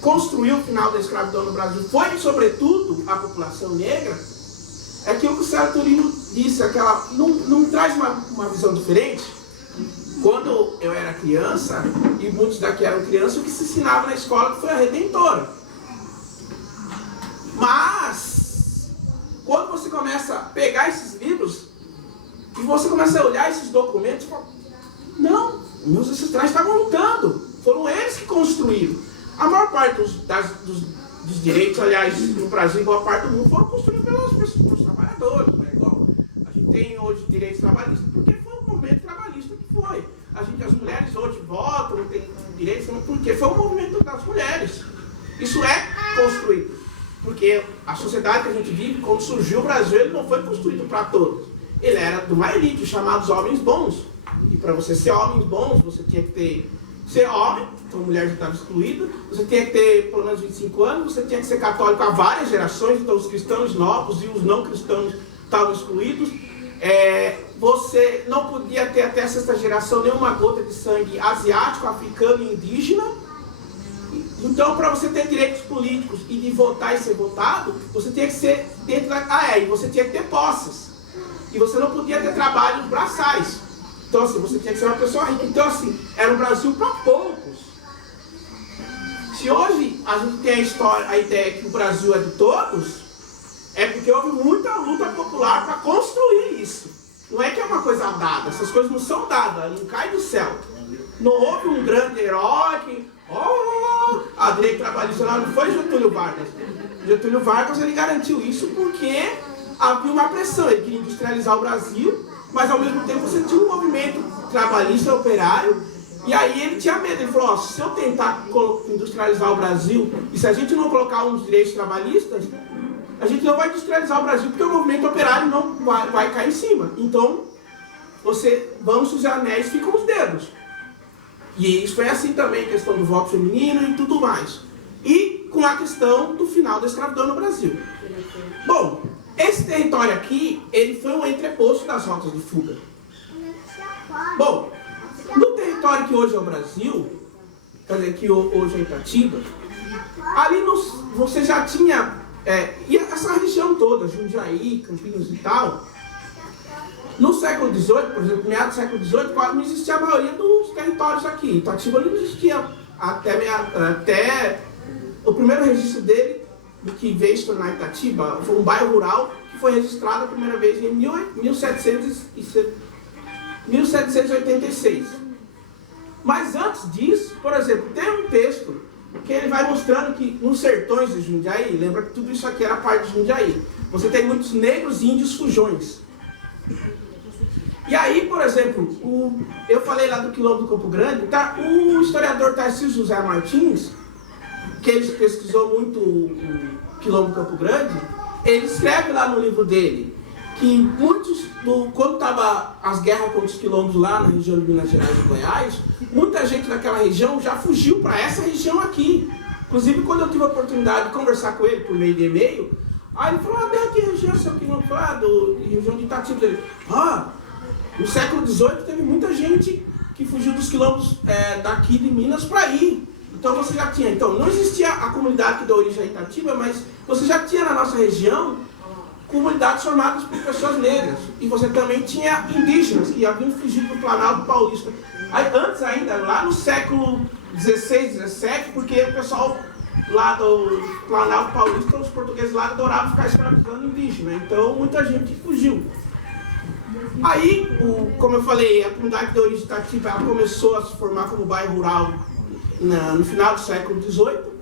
construiu o final da escravidão no Brasil foi, sobretudo, a população negra. É aquilo que o Célio Turino disse, não traz uma visão diferente. Quando eu era criança, e muitos daqui eram crianças, o que se ensinava na escola foi a Redentora. Mas, quando você começa a pegar esses livros, e você começa a olhar esses documentos, você fala, não, meus ancestrais estavam lutando, foram eles que construíram. A maior parte dos direitos, aliás, no Brasil, boa parte do mundo, foram construídos pelos trabalhadores, né? Igual a gente tem hoje direitos trabalhistas, porque foi um movimento trabalhista que foi. As mulheres hoje votam, têm direitos, porque foi um movimento das mulheres. Isso é construído. Porque a sociedade que a gente vive, quando surgiu o Brasil, ele não foi construído para todos. Ele era de uma elite, chamados homens bons. E para você ser homens bons, você tinha que ser homem, então a mulher já estava excluída, você tinha que ter pelo menos 25 anos, você tinha que ser católico há várias gerações, então os cristãos novos e os não cristãos estavam excluídos. Você não podia ter até a 6ª geração nenhuma gota de sangue asiático, africano e indígena. Então, para você ter direitos políticos e de votar e ser votado, você tinha que ser dentro da... e você tinha que ter posses. E você não podia ter trabalhos braçais. Então, assim, você tinha que ser uma pessoa rica. Então, assim, era um Brasil para poucos. Se hoje a gente tem a ideia que o Brasil é de todos, é porque houve muita luta popular para construir isso. Não é que é uma coisa dada. Essas coisas não são dadas, não cai do céu. Não houve um grande herói que... a direito trabalhista não foi Getúlio Vargas. Getúlio Vargas ele garantiu isso porque havia uma pressão, ele queria industrializar o Brasil, mas ao mesmo tempo você tinha um movimento trabalhista operário E aí ele tinha medo, ele falou, se eu tentar industrializar o Brasil, e se a gente não colocar uns direitos trabalhistas, a gente não vai industrializar o Brasil, porque o movimento operário não vai cair em cima. Então, vamos os anéis, ficam os dedos. E isso foi assim também, a questão do voto feminino e tudo mais. E com a questão do final da escravidão no Brasil. Bom, esse território aqui, ele foi um entreposto das rotas de fuga. Bom, no território que hoje é o Brasil, quer dizer, que hoje é Itatiba, ali você já tinha, e essa região toda, Jundiaí, Campinas e tal, no século XVIII, por exemplo, meados do século XVIII, quase não existia a maioria dos territórios aqui. Itatiba não existia até o primeiro registro dele, do que veio se tornar Itatiba, foi um bairro rural que foi registrado a primeira vez em 1786. Mas antes disso, por exemplo, tem um texto que ele vai mostrando que nos sertões de Jundiaí, lembra que tudo isso aqui era parte de Jundiaí, você tem muitos negros e índios fujões. E aí, por exemplo, eu falei lá do Quilombo do Campo Grande, tá? O historiador Tarcísio José Martins, que ele pesquisou muito o Quilombo do Campo Grande, ele escreve lá no livro dele que quando estavam as guerras contra os quilombos lá na região de Minas Gerais e Goiás, muita gente daquela região já fugiu para essa região aqui. Inclusive, quando eu tive a oportunidade de conversar com ele por meio de e-mail, aí ele falou, que região é seu quilombo? Eu falei, região de Itatiba. Ele, no século XVIII teve muita gente que fugiu dos quilombos daqui de Minas para ir. Então você já tinha, não existia a comunidade que deu origem a Itatiba, mas você já tinha na nossa região comunidades formadas por pessoas negras. E você também tinha indígenas que haviam fugido do Planalto Paulista. Aí, antes ainda, lá no século XVI, XVII, porque o pessoal lá do Planalto Paulista, os portugueses lá adoravam ficar escravizando indígena. Então muita gente fugiu. Aí, como eu falei, a comunidade de origem Itatiba ela começou a se formar como bairro rural no final do século XVIII.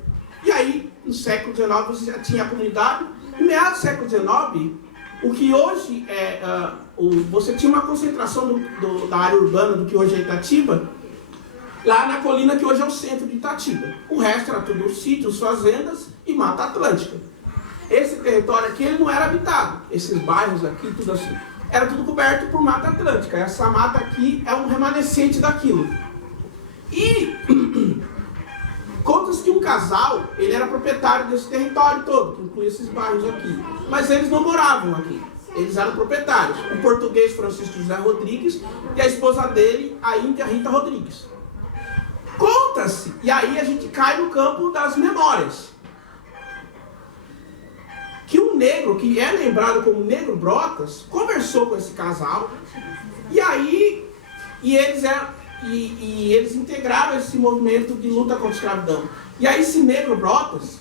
E aí, no século XIX, você já tinha a comunidade. Em meados do século XIX, o que hoje você tinha uma concentração da área urbana do que hoje é Itatiba, lá na colina que hoje é o centro de Itatiba. O resto era tudo sítios, fazendas e Mata Atlântica. Esse território aqui ele não era habitado. Esses bairros aqui, tudo assim, era tudo coberto por Mata Atlântica. Essa mata aqui é um remanescente daquilo. E conta-se que um casal, ele era proprietário desse território todo, que inclui esses bairros aqui. Mas eles não moravam aqui, eles eram proprietários. O português Francisco José Rodrigues e a esposa dele, a índia Rita Rodrigues. Conta-se, e aí a gente cai no campo das memórias, que um negro, que é lembrado como Negro Brotas, conversou com esse casal, e aí eles integraram esse movimento de luta contra a escravidão. E aí esse Negro Brotas,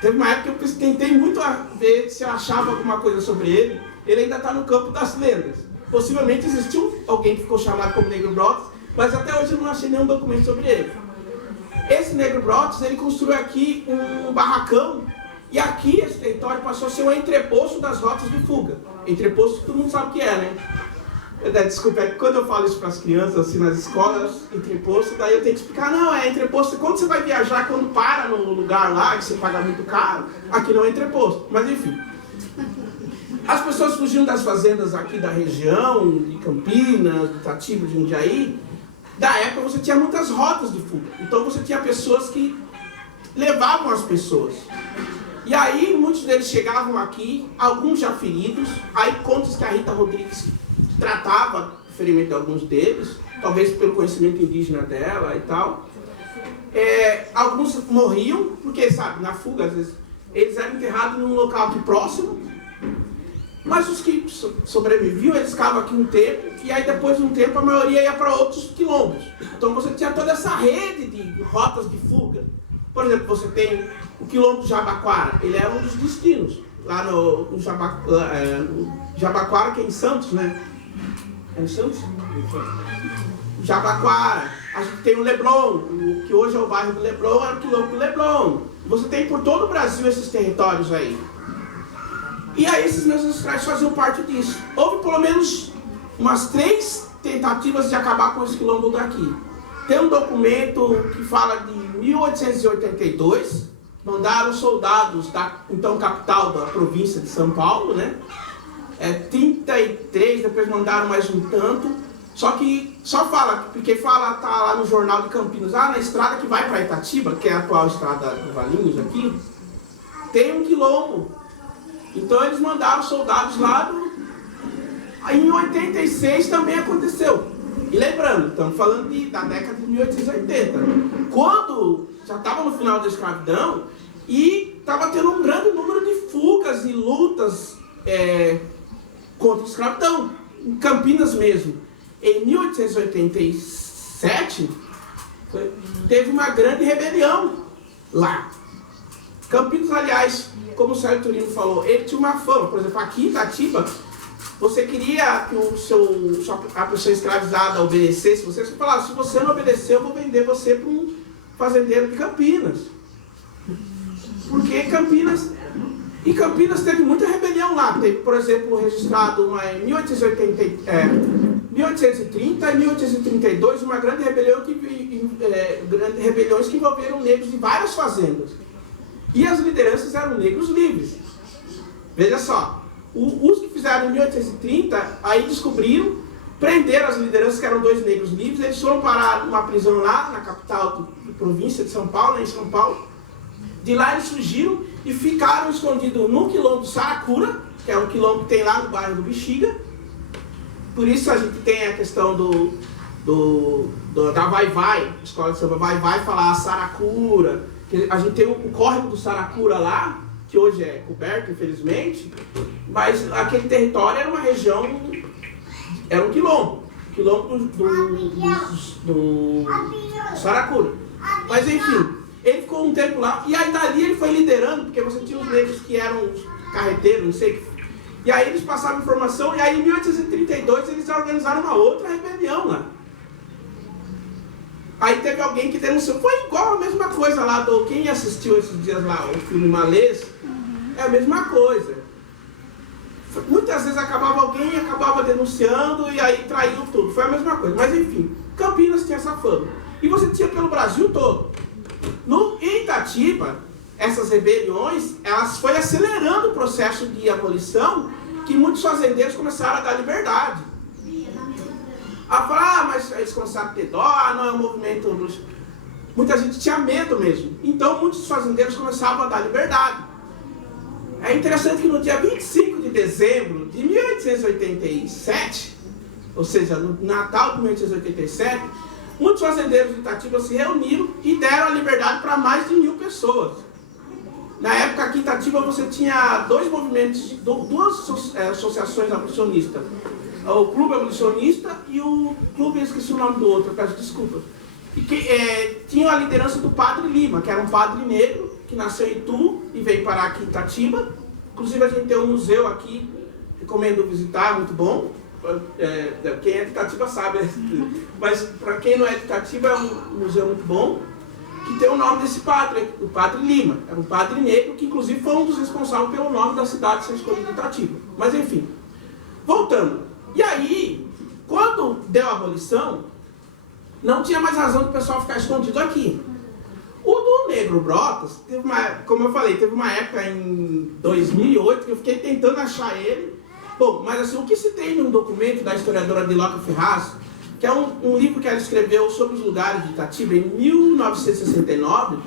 teve uma época que eu tentei muito ver se eu achava alguma coisa sobre ele. Ele ainda está no campo das lendas. Possivelmente existiu alguém que ficou chamado como Negro Brotas, mas até hoje eu não achei nenhum documento sobre ele. Esse Negro Brotas, ele construiu aqui um barracão, e aqui esse território passou a ser um entreposto das rotas de fuga. Entreposto todo mundo sabe o que é, né? Desculpa, é que quando eu falo isso para as crianças, assim, nas escolas, entreposto, daí eu tenho que explicar, não, é entreposto, quando você vai viajar, quando para no lugar lá, que você paga muito caro, aqui não é entreposto, mas enfim. As pessoas fugiam das fazendas aqui da região, de Campinas, de Itatiba, de Jundiaí. Da época você tinha muitas rotas de fuga, então você tinha pessoas que levavam as pessoas. E aí muitos deles chegavam aqui, alguns já feridos, aí conta-se que a Rita Rodrigues tratava o ferimento de alguns deles, talvez pelo conhecimento indígena dela e tal. Alguns morriam, porque, sabe, na fuga, às vezes, eles eram enterrados num local aqui próximo, mas os que sobreviviam, eles ficavam aqui um tempo, e aí depois de um tempo a maioria ia para outros quilombos. Então você tinha toda essa rede de rotas de fuga. Por exemplo, você tem o quilombo do Jabaquara, ele era um dos destinos, lá no Jabaquara, que é em Santos, né? É em Santos? Jabaquara. A gente tem o Leblon, o que hoje é o bairro do Leblon, era o quilombo do Leblon. Você tem por todo o Brasil esses territórios aí. E aí esses meus ancestrais faziam parte disso. Houve pelo menos umas 3 tentativas de acabar com esse quilombo daqui. Tem um documento que fala de 1882, mandaram soldados da então capital da província de São Paulo, né? 33, depois mandaram mais um tanto. Só que só fala, porque fala, tá lá no jornal de Campinas, na estrada que vai para Itatiba, que é a atual estrada do Valinhos aqui, tem um quilombo. Então eles mandaram soldados lá. Em 86 também aconteceu. E lembrando, estamos falando da década de 1880, quando já estava no final da escravidão e estava tendo um grande número de fugas e lutas contra a escravidão, em Campinas mesmo. Em 1887, teve uma grande rebelião lá. Campinas, aliás, como o Sérgio Turino falou, ele tinha uma fama. Por exemplo, aqui em Itatiba, você queria que a pessoa escravizada obedecesse, você falava, se você não obedecer, eu vou vender você para um fazendeiro de Campinas. Porque Campinas teve muita rebelião lá. Teve, por exemplo, registrado em 1830 e 1832, uma grande rebelião rebeliões que envolveram negros de várias fazendas. E as lideranças eram negros livres. Veja só, os que fizeram em 1830, aí descobriram, prenderam as lideranças, que eram 2 negros livres, eles foram parar numa prisão lá, na capital da província de São Paulo, em São Paulo. De lá eles fugiram e ficaram escondidos no quilombo do Saracura, que é um quilombo que tem lá no bairro do Bexiga. Por isso a gente tem a questão da Vai-Vai, escola de samba Vai-Vai, falar Saracura. A gente tem o córrego do Saracura lá, que hoje é coberto, infelizmente, mas aquele território era uma região, era um quilombo do Saracura. Mas enfim, ele ficou um tempo lá, e aí dali ele foi liderando, porque você tinha os negros que eram carreteiros, não sei o que. E aí eles passavam informação, e aí em 1832 eles organizaram uma outra rebelião lá. Aí teve alguém que denunciou, foi igual a mesma coisa lá, quem assistiu esses dias lá, o filme Malês, é a mesma coisa. Muitas vezes alguém acabava denunciando e aí traiu tudo, foi a mesma coisa. Mas enfim, Campinas tinha essa fama. E você tinha pelo Brasil todo. Em Itatiba, essas rebeliões, elas foram acelerando o processo de abolição, que muitos fazendeiros começaram a dar liberdade. A falar, mas eles começaram a ter dó, não é um movimento... Muita gente tinha medo mesmo. Então, muitos fazendeiros começavam a dar liberdade. É interessante que no dia 25 de dezembro de 1887, ou seja, no Natal de 1887, muitos fazendeiros de Itatiba se reuniram e deram a liberdade para mais de 1000 pessoas. Na época, aqui em Itatiba, você tinha 2 movimentos, 2 associações abolicionistas. O Clube Abolicionista e o Clube, esqueci o nome do outro, peço desculpas. E tinha a liderança do Padre Lima, que era um padre negro, que nasceu em Itu e veio parar aqui em Itatiba. Inclusive a gente tem um museu aqui, recomendo visitar, muito bom. Quem é de Itatiba sabe, mas para quem não é de Itatiba é um museu muito bom, que tem o nome desse padre, o Padre Lima. Era um padre negro, que inclusive foi um dos responsáveis pelo nome da cidade ser escolhida Itatiba. Mas enfim, voltando. E aí, quando deu a abolição, não tinha mais razão do pessoal ficar escondido aqui. O do Negro Brotas, como eu falei, teve uma época em 2008 que eu fiquei tentando achar ele. Bom, mas assim, o que se tem num documento da historiadora Diloca Ferraz, que é um livro que ela escreveu sobre os lugares de Itatiba em 1969,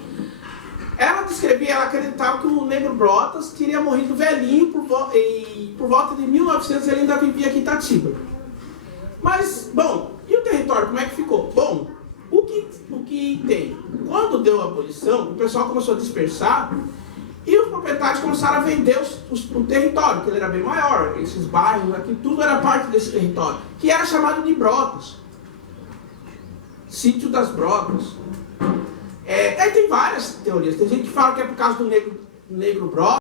ela acreditava que o Negro Brotas teria morrido velhinho e por volta de 1900 ele ainda vivia aqui em Itatiba. Mas, bom, e o território, como é que ficou? Bom, o que tem? Quando deu a abolição, o pessoal começou a dispersar e os proprietários começaram a vender o território, que ele era bem maior. Esses bairros aqui, tudo era parte desse território, que era chamado de Brotas. Sítio das Brotas. Aí tem várias teorias. Tem gente que fala que é por causa do negro Brotas.